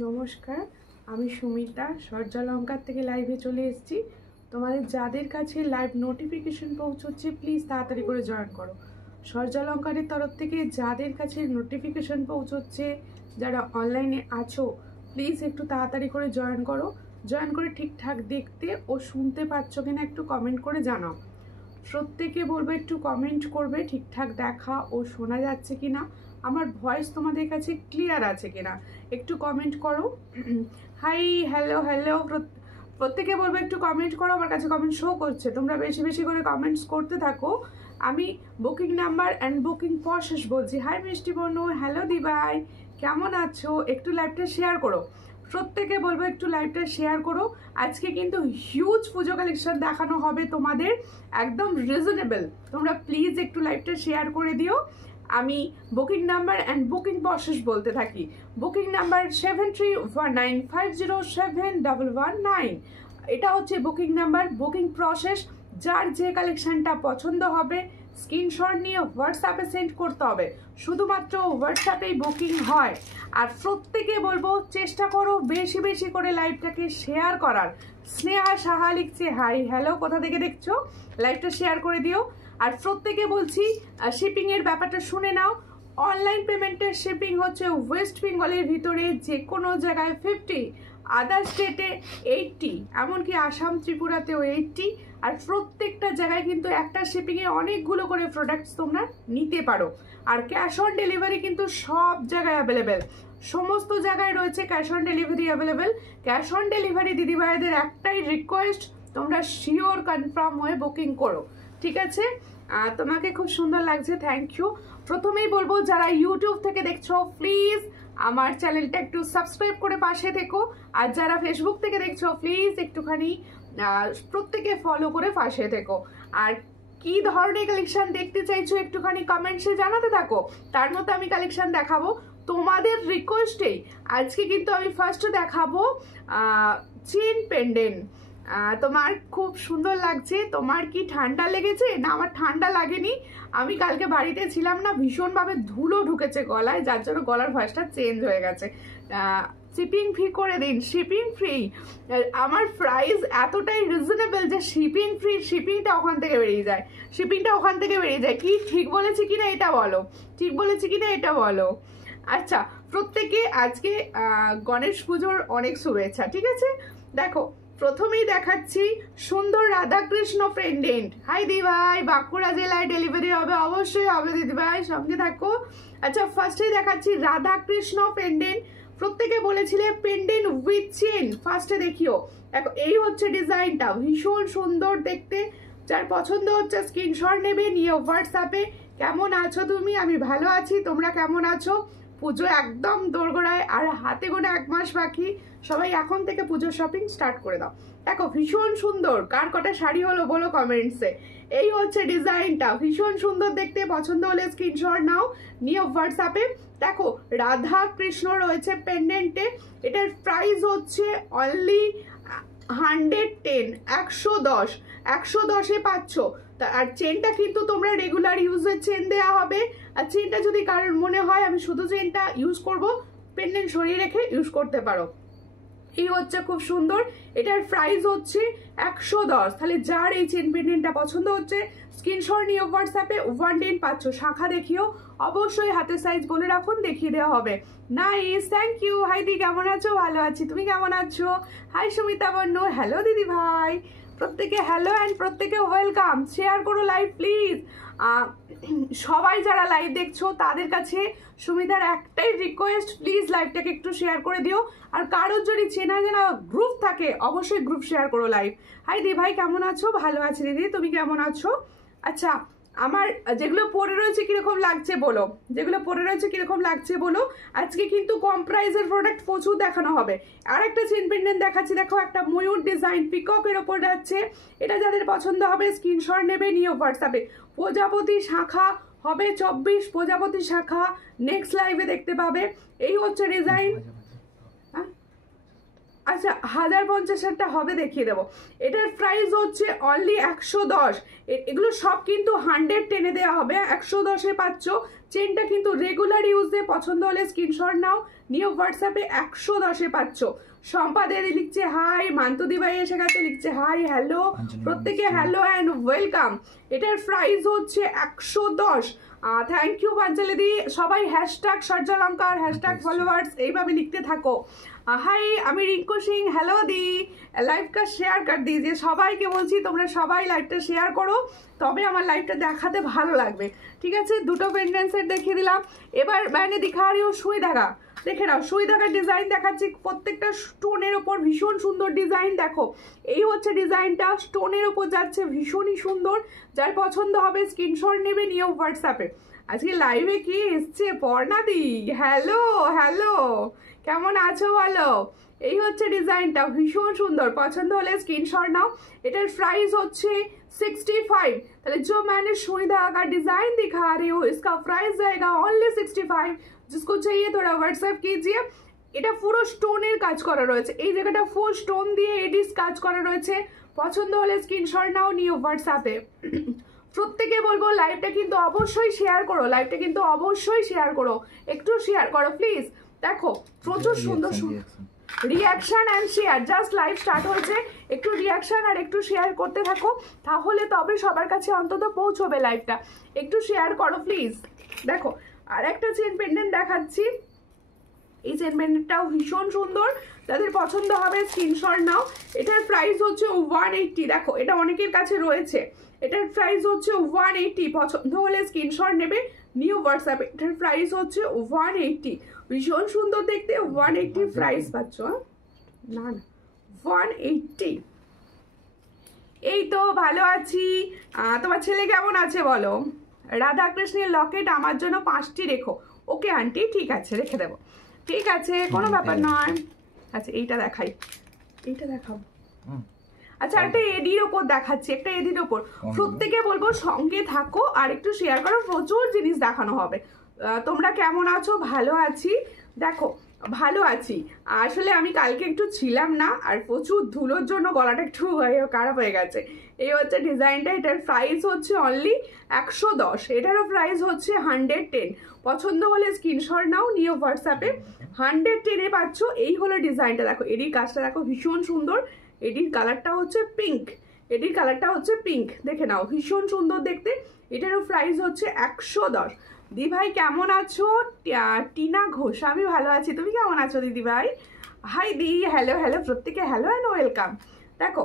নমস্কার, আমি সুমিতা সূর্যালঙ্কার থেকে লাইভে চলে এসেছি। তোমাদের যাদের কাছে লাইভ নোটিফিকেশন পৌঁছচ্ছে প্লিজ তাড়াতাড়ি করে জয়েন করো। সূর্যালঙ্কারের তরফ থেকে যাদের কাছে নোটিফিকেশন পৌঁছচ্ছে, যারা অনলাইনে আছো প্লিজ একটু তাড়াতাড়ি করে জয়েন করো। জয়েন করে ঠিকঠাক দেখতে ও শুনতে পাচ্ছ কিনা একটু কমেন্ট করে জানাও। প্রত্যেকে বলবো একটু কমেন্ট করবে ঠিকঠাক দেখা ও শোনা যাচ্ছে কিনা, আমার ভয়েস তোমাদের কাছে ক্লিয়ার আছে কিনা একটু কমেন্ট করো। হাই, হ্যালো হ্যালো, প্রত্যেকে বলবো একটু কমেন্ট করো। আমার কাছে কমেন্ট শো করছে, তোমরা বেশি বেশি করে কমেন্টস করতে থাকো। আমি booking number and booking process বলছি। হাই মিষ্টি বনু, হ্যালো দিবাই, কেমন আছো? একটু লাইভটা শেয়ার করো। প্রত্যেকে বলবো একটু লাইভটা শেয়ার করো। আজকে কিন্তু হিউজ পুজো কালেকশন দেখানো হবে তোমাদের, একদম রিজনেবল। তোমরা প্লিজ একটু লাইভটা শেয়ার করে দিও। আমি booking number and booking process বলতে থাকি। বুকিং নাম্বার 7319507119, এটা হচ্ছে বুকিং নাম্বার। বুকিং প্রসেস, যার যে কালেকশনটা পছন্দ হবে স্ক্রিনশট নিয়ে হোয়াটসঅ্যাপে সেন্ড করতে হবে। শুধুমাত্র হোয়াটসঅ্যাপেই বুকিং হয়। আর প্রত্যেকে বলবো চেষ্টা করো বেশি বেশি করে লাইভটাকে শেয়ার করার। স্নেহা সাহা লিখছে হাই, হ্যালো, কোথা থেকে দেখছো? লাইভটা শেয়ার করে দিও। আর প্রত্যেকে বলছি শিপিংয়ের ব্যাপারটা শুনে নাও। অনলাইন পেমেন্টের শিপিং হচ্ছে ওয়েস্ট বেঙ্গলের ভিতরে যে কোনো জায়গায় 50, আদার স্টেটে 80, এমনকি আসাম ত্রিপুরাতেও 80। আর প্রত্যেকটা জায়গায় কিন্তু একটা শিপিংয়ে অনেকগুলো করে প্রোডাক্টস তোমরা নিতে পারো। আর ক্যাশ অন ডেলিভারি কিন্তু সব জায়গায় অ্যাভেলেবেল, সমস্ত জায়গায় রয়েছে cash on delivery available. Cash on delivery দিদিভাইদের একটাই রিকোয়েস্ট, তোমরা শিওর কনফার্ম হয়ে বুকিং করো, ঠিক আছে? তোমাকে খুব সুন্দর লাগছে, থ্যাংক ইউ। প্রথমেই বলবো যারা ইউটিউব থেকে দেখছো প্লিজ আমার চ্যানেলটা একটু সাবস্ক্রাইব করে পাশে থেকো। আর যারা ফেসবুক থেকে দেখছো প্লিজ একটুখানি প্রত্যেকে ফলো করে পাশে থেকো। আর কি ধরনের কালেকশন দেখতে চাইছো একটুখানি কমেন্টসে জানাতে থাকো, তার মতো আমি কালেকশন দেখাবো তোমাদের রিকোয়েস্টেই। আজকে কিন্তু আমি ফার্স্ট দেখাবো চেন পেন্ডেন্ট। তোমার খুব সুন্দর লাগছে। তোমার কি ঠান্ডা লেগেছে? না, আমার ঠান্ডা লাগেনি। আমি কালকে বাড়িতে ছিলাম না, ভীষণভাবে ধুলো ঢুকেছে গলায়, যার জন্য গলার ভয়েসটা চেঞ্জ হয়ে গেছে। শিপিং ফ্রি করে দিন, শিপিং ফ্রি। আমার প্রাইস এতটাই রিজনেবল যে শিপিং ফ্রি, শিপিংটা ওখান থেকে বেরিয়ে যায়, শিপিংটা ওখান থেকে বেরিয়ে যায়। কি ঠিক বলেছি কিনা এটা বলো, ঠিক বলেছি কিনা এটা বলো। আচ্ছা, প্রত্যেকে আজকে গণেশ পুজোর অনেক শুভেচ্ছা, ঠিক আছে? দেখো, প্রথমেই দেখাচ্ছি সুন্দর রাধাকৃষ্ণ পেন্ডেন্ট। হাই দিভাই, বাঁকুড়া জেলায় ডেলিভারি হবে, অবশ্যই হবে দিদিভাই, সঙ্গে থাকো। আচ্ছা, ফার্স্টেই দেখাচ্ছি রাধাকৃষ্ণ পেন্ডেন্ট। প্রত্যেকে বলেছিলে পেন্ডেন্ট উইথ চেন, ফার্স্টে দেখিও। দেখো, এই হচ্ছে ডিজাইনটা, ভীষণ সুন্দর দেখতে। যার পছন্দ হচ্ছে স্ক্রিনশট নেবে, নিয়ে হোয়াটসঅ্যাপে। কেমন আছো তুমি? আমি ভালো আছি, তোমরা কেমন আছো? পুজো একদম দোরগোড়ায়, আর হাতে গোনা 1 মাস বাকি। সবাই এখন থেকে পুজোর শপিং স্টার্ট করে দাও। দেখো, ভীষণ সুন্দর। কার কটা শাড়ি হলো বলো কমেন্টসে। এই হচ্ছে ডিজাইনটা, ভীষণ সুন্দর দেখতে। পছন্দ হলে স্ক্রিনশট নাও, নিয়ে হোয়াটসঅ্যাপে। দেখো, রাধা কৃষ্ণ রয়েছে পেন্ডেন্টে। এটার প্রাইস হচ্ছে অনলি 110, 110, 110-এ পাচ্ছ। আর চেনটা কিন্তু তোমরা রেগুলার ইউজের চেন দেওয়া হবে। আর চেনটা যদি কারোর মনে হয় আমি শুধু চেনটা ইউজ করব, পেন্ডেন্ট সরিয়ে রেখে ইউজ করতে পারো। এই হচ্ছে খুব সুন্দর। এটার প্রাইস হচ্ছে 110। তাহলে যার এই চেন পেন্ডেন্টটা পছন্দ হচ্ছে স্ক্রিনশট নিয়ে হোয়াটসঅ্যাপে 110 পাচ্ছ। শাখা দেখিও, অবশ্যই হাতের সাইজ বলে রাখুন, দেখিয়ে দেওয়া হবে। Nice, thank you. হাই দি, কেমন আছো? ভালো আছি, তুমি কেমন আছো? হাই সুমিতা বন্নু, হ্যালো দিদি ভাই, প্রত্যেকে হ্যালো অ্যান্ড প্রত্যেকে ওয়েলকাম। শেয়ার করো লাইভ প্লিজ। সবাই যারা লাইভ দেখছো তাদের কাছে সুমিতার একটাই রিকোয়েস্ট, প্লিজ লাইভটাকে একটু শেয়ার করে দিও। আর কারোর যদি চেনা জানা গ্রুপ থাকে অবশ্যই গ্রুপ শেয়ার করো লাইভ। হাই দি ভাই, কেমন আছো? ভালো আছি দিদি, তুমি কেমন আছো? আচ্ছা, আমার যেগুলো পরে রয়েছে কিরকম লাগছে বলো, যেগুলো পরে রয়েছে কিরকম লাগছে বলো। আজকে কিন্তু কম প্রাইসের প্রোডাক্ট প্রচুর দেখানো হবে। আর একটা চেন পেন্ডেন্ট দেখাচ্ছি, দেখো, একটা ময়ূর ডিজাইন পিককের ওপর যাচ্ছে। এটা যাদের পছন্দ হবে স্ক্রিনশট নেবে, নিয়ে হোয়াটসঅ্যাপে। প্রজাপতি শাখা হবে 24, প্রজাপতি শাখা নেক্সট লাইভে দেখতে পাবে। এই হচ্ছে ডিজাইন। আচ্ছা 1050-এরটা হবে, দেখিয়ে দেবো। এটার প্রাইস হচ্ছে অনলি 110। এগুলো সব কিন্তু 110-এ দেওয়া হবে, 110-এ পাচ্ছ। চেনটা কিন্তু রেগুলার ইউজে, পছন্দ হলে স্ক্রিনশট নাও, নিয়ে হোয়াটসঅ্যাপে 110-এ পাচ্ছ। সম্পা দিদি লিখছে হাই, মান্তুদি ভাই এসে গেছে লিখছে হাই, হ্যালো প্রত্যেকে, হ্যালো অ্যান্ড ওয়েলকাম। এটার প্রাইস হচ্ছে 110। থ্যাংক ইউ পাঞ্চালিদি। সবাই হ্যাশট্যাগ সূর্যালঙ্কার, হ্যাশট্যাগ ফলোয়ার্স এইভাবে লিখতে থাকো। হাই, আমি রিঙ্কু সিং, হ্যালো দি। লাইভটা শেয়ার কর দিজিয়ে, সবাইকে বলছি তোমরা সবাই লাইভটা শেয়ার করো, তবে আমার লাইভটা দেখাতে ভালো লাগবে। ঠিক আছে, দুটো পেন্ডেন্ট সেট দেখিয়ে দিলাম। এবার मैंने दिखा रही हूँ সুই ধাগা, দেখে নাও সুই ধাগার ডিজাইন দেখাচ্ছি। প্রত্যেকটা স্টোনের ওপর ভীষণ সুন্দর ডিজাইন। দেখো এই হচ্ছে ডিজাইনটা, স্টোনের ওপর যাচ্ছে, ভীষণই সুন্দর। যার পছন্দ হবে স্ক্রিনশট নেবে, নিয়ে হোয়াটসঅ্যাপে। আজকে লাইভে কি এসছে পর্ণাদি, হ্যালো হ্যালো, কেমন আছো বলো। এই হচ্ছে ডিজাইনটা, ভীষণ সুন্দর। পছন্দ হলে স্ক্রিনশট নাও। এটার প্রাইস হচ্ছে 65। তাহলে जो मैंने सुई धागा डिजाइन दिखा रही हूँ इसका प्राइस जाएगा ओनली 65। जिसको चाहिए थोड़ा व्हाट्सएप कीजिए। এটা পুরো স্টোনের কাজ করা রয়েছে, এই জায়গাটা ফুল স্টোন দিয়ে এডিস কাজ করা রয়েছে। পছন্দ হলে স্ক্রিনশট নাও, নিও হোয়াটসঅ্যাপে। প্রত্যেকে বলবো লাইভটা কিন্তু অবশ্যই শেয়ার করো, লাইভটা কিন্তু অবশ্যই শেয়ার করো, একটু শেয়ার করো প্লিজ। দেখো প্রচুর সুন্দর সুন্দর reaction and share, just live start হয়েছে, একটু রিয়াকশন আর একটু শেয়ার করতে থাকো, তাহলে তবে সবার কাছে অন্তত পৌঁছবে লাইভটা। একটু শেয়ার করো প্লিজ। দেখো আর একটা চেন পেন্ডেন্ট দেখাচ্ছি, এই চেন পেন্ডেন্টটাও ভীষণ সুন্দর। যাদের পছন্দ হবে স্ক্রিনশট নাও। এটার প্রাইস হচ্ছে 180। দেখো এটা অনেকের কাছে রয়েছে। এটার প্রাইস হচ্ছে 180। পছন্দ হলে স্ক্রিনশট নেবে, নিউ হোয়াটসঅ্যাপে। এটার প্রাইস হচ্ছে 180, ভীষণ সুন্দর দেখতে। 180 প্রাইস পাচ্ছ, না না 180। এই তো ভালো আছি, তোমার ছেলে কেমন আছে বলো। রাধাকৃষ্ণের লকেট আমার জন্য 5টি রেখো। ওকে আন্টি, ঠিক আছে রেখে দেবো, ঠিক আছে কোনো ব্যাপার নয়। আচ্ছা এইটা দেখাই, এইটা দেখাবো। আচ্ছা একটা এডির ওপর দেখাচ্ছি, একটা এডির ওপর। প্রত্যেকে বলবো সঙ্গে থাকো আর একটু শেয়ার করো, প্রচুর জিনিস দেখানো হবে। তোমরা কেমন আছো? ভালো আছি, দেখো ভালো আছি। আসলে আমি কালকে একটু ছিলাম না, আর প্রচুর ধুলোর জন্য গলাটা একটু খারাপ হয়ে গেছে। এই হচ্ছে ডিজাইনটা। এটার প্রাইস হচ্ছে অনলি 110। এটারও প্রাইস হচ্ছে 110। পছন্দ হলে স্ক্রিনশট নাও, নিয়ে হোয়াটসঅ্যাপে। 110-এ পাচ্ছ। এই হলো ডিজাইনটা। দেখো এডির কাজটা দেখো ভীষণ সুন্দর। এডির কালারটা হচ্ছে পিঙ্ক, এডির কালারটা হচ্ছে পিঙ্ক, দেখে নাও ভীষণ সুন্দর দেখতে। এটারও প্রাইস হচ্ছে 110। দিদি ভাই কেমন আছো? টিনা ঘোষ, আমি ভালো আছি, তুমি কেমন আছো দিদি ভাই? হাই দি, হ্যালো হ্যালো প্রত্যেকে, হ্যালো অ্যান্ড ওয়েলকাম। দেখো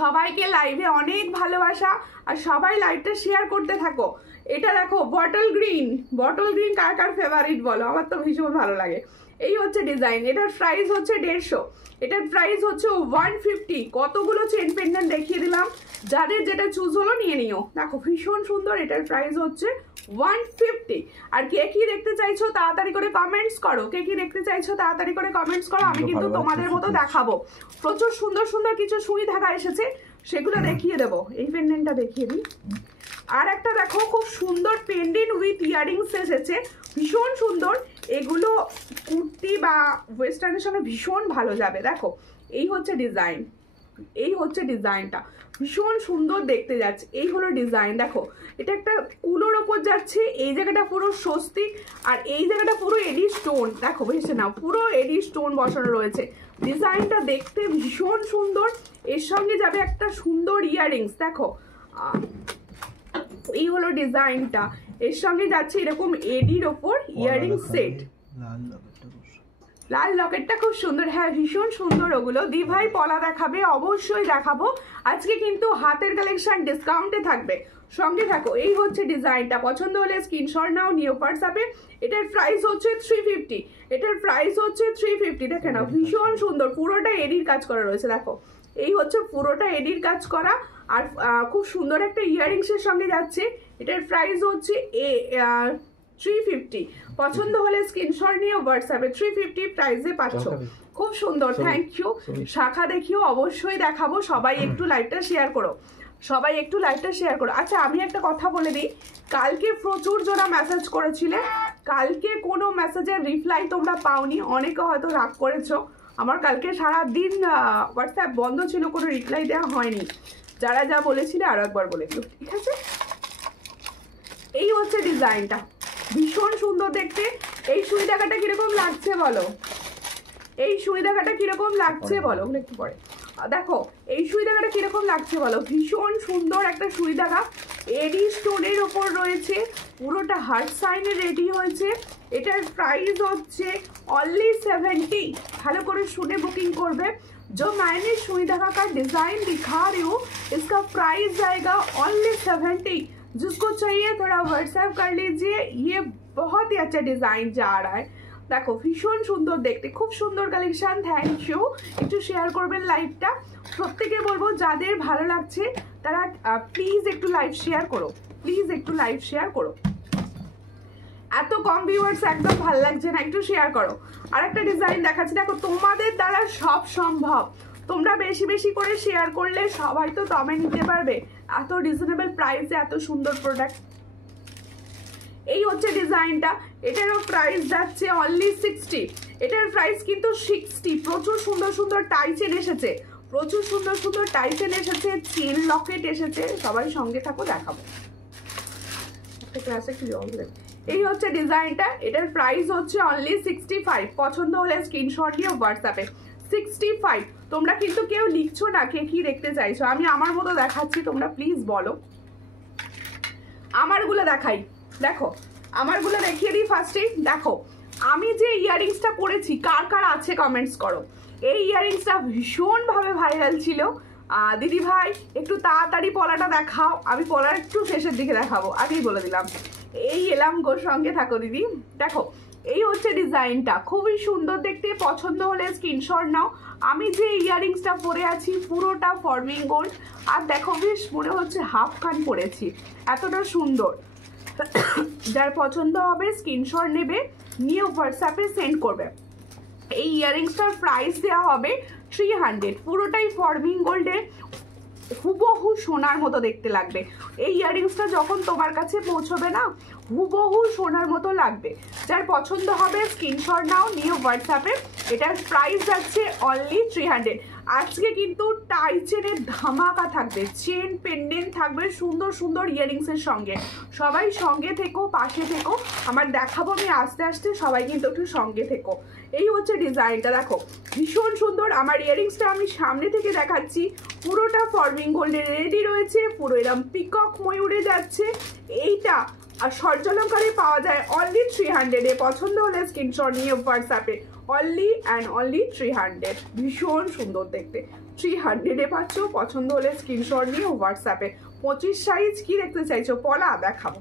সবাইকে লাইভে অনেক ভালোবাসা, আর সবাই লাইভটা শেয়ার করতে থাকো। এটা দেখো বটল গ্রিন, বটল গ্রিন কার কার ফেভারিট বলো, আমার তো ভীষণ ভালো লাগে। এই হচ্ছে ডিজাইন। এটার প্রাইস হচ্ছে 150। এটার প্রাইস হচ্ছে 150। কতগুলো চেন পেন্ডেন্ট দেখিয়ে দিলাম, যাদের যেটা চুজ হলো নিয়ে নিও। দেখো ভীষণ সুন্দর। এটার প্রাইস হচ্ছে 150। আর কে কি দেখতে চাইছো তাড়াতাড়ি করে কমেন্টস করো, কে কি দেখতে চাইছো তাড়াতাড়ি করে কমেন্টস করো। আমি কিন্তু তোমাদের মতো দেখাবো। প্রচুর সুন্দর সুন্দর কিছু সুই ধাগা এসেছে, সেগুলো দেখিয়ে দেবো। এই পেন্ডেন্টটা দেখিয়ে দিই। আর একটা দেখো খুব সুন্দর পেন্ডেন্ট উইথ ইয়ারিংস এসেছে, ভীষণ সুন্দর। এগুলো কুর্তি বা ওয়েস্টার্নের সঙ্গে ভীষণ ভালো যাবে। দেখো এই হচ্ছে ডিজাইন, এই হচ্ছে ডিজাইনটা, ভীষণ সুন্দর দেখতে যাচ্ছে। এই হলো ডিজাইন। দেখো এটা একটা কুলোর ওপর যাচ্ছে, এই জায়গাটা পুরো স্বস্তিক, আর এই জায়গাটা পুরো এডি স্টোন। দেখো বুঝছে না, পুরো এডি স্টোন বসানো রয়েছে। ডিজাইনটা দেখতে ভীষণ সুন্দর। এর সঙ্গে যাবে একটা সুন্দর ইয়ারিংস। দেখো এই হলো ডিজাইনটা। এর সঙ্গে যাচ্ছে এরকম এডির ওপর ইয়ারিং সেট। লাল লকেটটা খুব সুন্দর, হ্যাঁ ভীষণ সুন্দর। ওগুলো দি ভাই পলা দেখাবে, অবশ্যই দেখাবো। আজকে কিন্তু হাতের কালেকশন ডিসকাউন্টে থাকবে, সঙ্গে থাকো। এই হচ্ছে ডিজাইনটা। পছন্দ হলে স্ক্রিনশট নাও, নিও হোয়াটসঅ্যাপে। এটার প্রাইস হচ্ছে 350। এটার প্রাইস হচ্ছে 350। দেখে নাও ভীষণ সুন্দর, পুরোটা এডির কাজ করা রয়েছে। দেখো এই হচ্ছে পুরোটা এডির কাজ করা, আর খুব সুন্দর একটা ইয়ারিংসের সঙ্গে যাচ্ছে। এটার প্রাইস হচ্ছে 350। পছন্দ হলে স্ক্রিনশট নিয়ে হোয়াটসঅ্যাপে 350 প্রাইসে পাচ্ছ। খুব সুন্দর, থ্যাংক ইউ। শাখা দেখিও অবশ্যই দেখাবো। সবাই একটু লাইভটা শেয়ার করো, সবাই একটু লাইভটা শেয়ার করো। আচ্ছা আমি একটা কথা বলে দিই, কালকে প্রচুর জনা মেসেজ করেছিলে, কালকে কোনো মেসেজের রিপ্লাই তোমরা পাওনি, অনেকে হয়তো রাগ করেছো। আমার কালকে সারাদিন হোয়াটসঅ্যাপ বন্ধ ছিল, কোনো রিপ্লাই দেওয়া হয়নি। যারা যা বলেছিলে আরো একবার বলে দিও, ঠিক আছে? এই হচ্ছে ডিজাইনটা, ভীষণ সুন্দর দেখতে। এই সুই দেখাটা কিরকম লাগছে বলো, এই সুই দেখাটা কিরকম লাগছে বলো, ওগুলো একটু পরে দেখো। এই সুই দেখাটা কিরকম লাগছে বলো, ভীষণ সুন্দর একটা সুই দেখা। এডি স্টোনের ওপর রয়েছে, পুরোটা হার্ট সাইনে রেডি হয়েছে। এটার প্রাইস হচ্ছে অনলি 70। ভালো করে শুনে বুকিং করবে। जो मैंने सुई धागा का डिजाइन दिखा रही हूँ इसका प्राइस जाएगा ओनली 70। जिसको चाहिए थोड़ा व्हाट्सएप कर लीजिए। ये बहुत ही अच्छा डिजाइन जा रहा है। देखो भीषण सुंदर देखते, खूब सुंदर कलेक्शन। Thank you. একটু শেয়ার করবেন লাইভটা। প্রত্যেকে বলবো যাদের ভালো লাগছে তারা প্লিজ একটু লাইভ শেয়ার করো, প্লিজ একটু লাইভ শেয়ার করো। এত কম ভিউয়ার্স একদম ভালো লাগছে না, একটু শেয়ার করো। আর একটা ডিজাইন দেখাচ্ছি, দেখো তোমাদের দ্বারা সব সম্ভব। তোমরা বেশি বেশি করে শেয়ার করলে সবাই তো দমে নিতে পারবে। এত রিজনেবল প্রাইসে এত সুন্দর প্রোডাক্ট। এই হচ্ছে ডিজাইনটা, এটারও প্রাইস যাচ্ছে অনলি 60। এটার প্রাইস কিন্তু 60। প্রচুর সুন্দর সুন্দর টাই চেন এসেছে, প্রচুর সুন্দর সুন্দর টাই চেন এসেছে, চেন লকেট এসেছে। সবাই সঙ্গে থাকো, দেখাবো একটা ক্লাসে কি জল দেবে। এই হচ্ছে ডিজাইনটা, এটার প্রাইস হচ্ছে অনলি 65। পছন্দ হলে স্ক্রিনশট নিয়ে হোয়াটসঅ্যাপে 65। তোমরা কিন্তু কেউ লিখছো না কে কি দেখতে চাইছো, আমি আমার মতো দেখাচ্ছি, তোমরা প্লিজ বলো। আমারগুলো দেখাই, দেখো আমারগুলো দেখিয়ে দিই ফার্স্টেই। দেখো আমি যে ইয়াররিংসটা পরেছি কার কার আছে কমেন্টস করো। এই ইয়াররিংসটা ভীষণভাবে ভাইরাল ছিল। দিদি ভাই একটু তাড়াতাড়ি পলাটা দেখাও, আমি পলার একটু শেষের দিকে দেখাবো, আগেই বলে দিলাম। এই এলাম গো, সঙ্গে থাকো দিদি। দেখো এই হচ্ছে ডিজাইনটা, খুবই সুন্দর দেখতে। পছন্দ হলে স্ক্রিনশট নাও। আমি যে ইয়াররিংসটা পরে আছি পুরোটা ফর্মিং গোল্ড। আর দেখো বেশ মনে হচ্ছে হাফ কান পরেছি, এতটা সুন্দর। যার পছন্দ হবে স্ক্রিনশট নেবে, নিয়ে হোয়াটসঅ্যাপে সেন্ড করবে। এই ইয়াররিংসটার প্রাইস দেওয়া হবে 300। পুরোটাই ফর্মিং গোল্ডের, হুবহু সোনার মতো দেখতে লাগবে। এই ইয়াররিংসটা যখন তোমার কাছে পৌঁছবে না, হুবহু সোনার মতো লাগবে। যার পছন্দ হবে স্ক্রিনশট নাও, নিয়ে হোয়াটসঅ্যাপে। এটার প্রাইস যাচ্ছে অনলি 300। আজকে কিন্তু টাই চেনের ধামাকা থাকবে, চেন পেন্ডেন্ট থাকবে সুন্দর সুন্দর ইয়াররিংসের সঙ্গে। সবাই সঙ্গে থেকো, পাশে থেকো, আমার দেখাবো আমি আস্তে আস্তে, সবাই কিন্তু একটু সঙ্গে থেকো। এই হচ্ছে ডিজাইনটা, দেখো ভীষণ সুন্দর। আমার ইয়াররিংসটা আমি সামনে থেকে দেখাচ্ছি, পুরোটা ফর্মিং গোল্ডের রেডি রয়েছে, পুরো এরকম পিকক ময়ূরে যাচ্ছে। এইটা আর সরজলঙ্কারে পাওয়া যায় অনলি 300 এ। পছন্দ হলে স্ক্রিনশট নিয়ে হোয়াটসঅ্যাপে অনলি অ্যান্ড অনলি 300। ভীষণ সুন্দর দেখতে, 300 এ পাচ্ছ। পছন্দ হলে স্ক্রিনশট নিয়ে হোয়াটসঅ্যাপে। 25 সাইজ কি দেখতে চাইছো পলা, দেখাবো।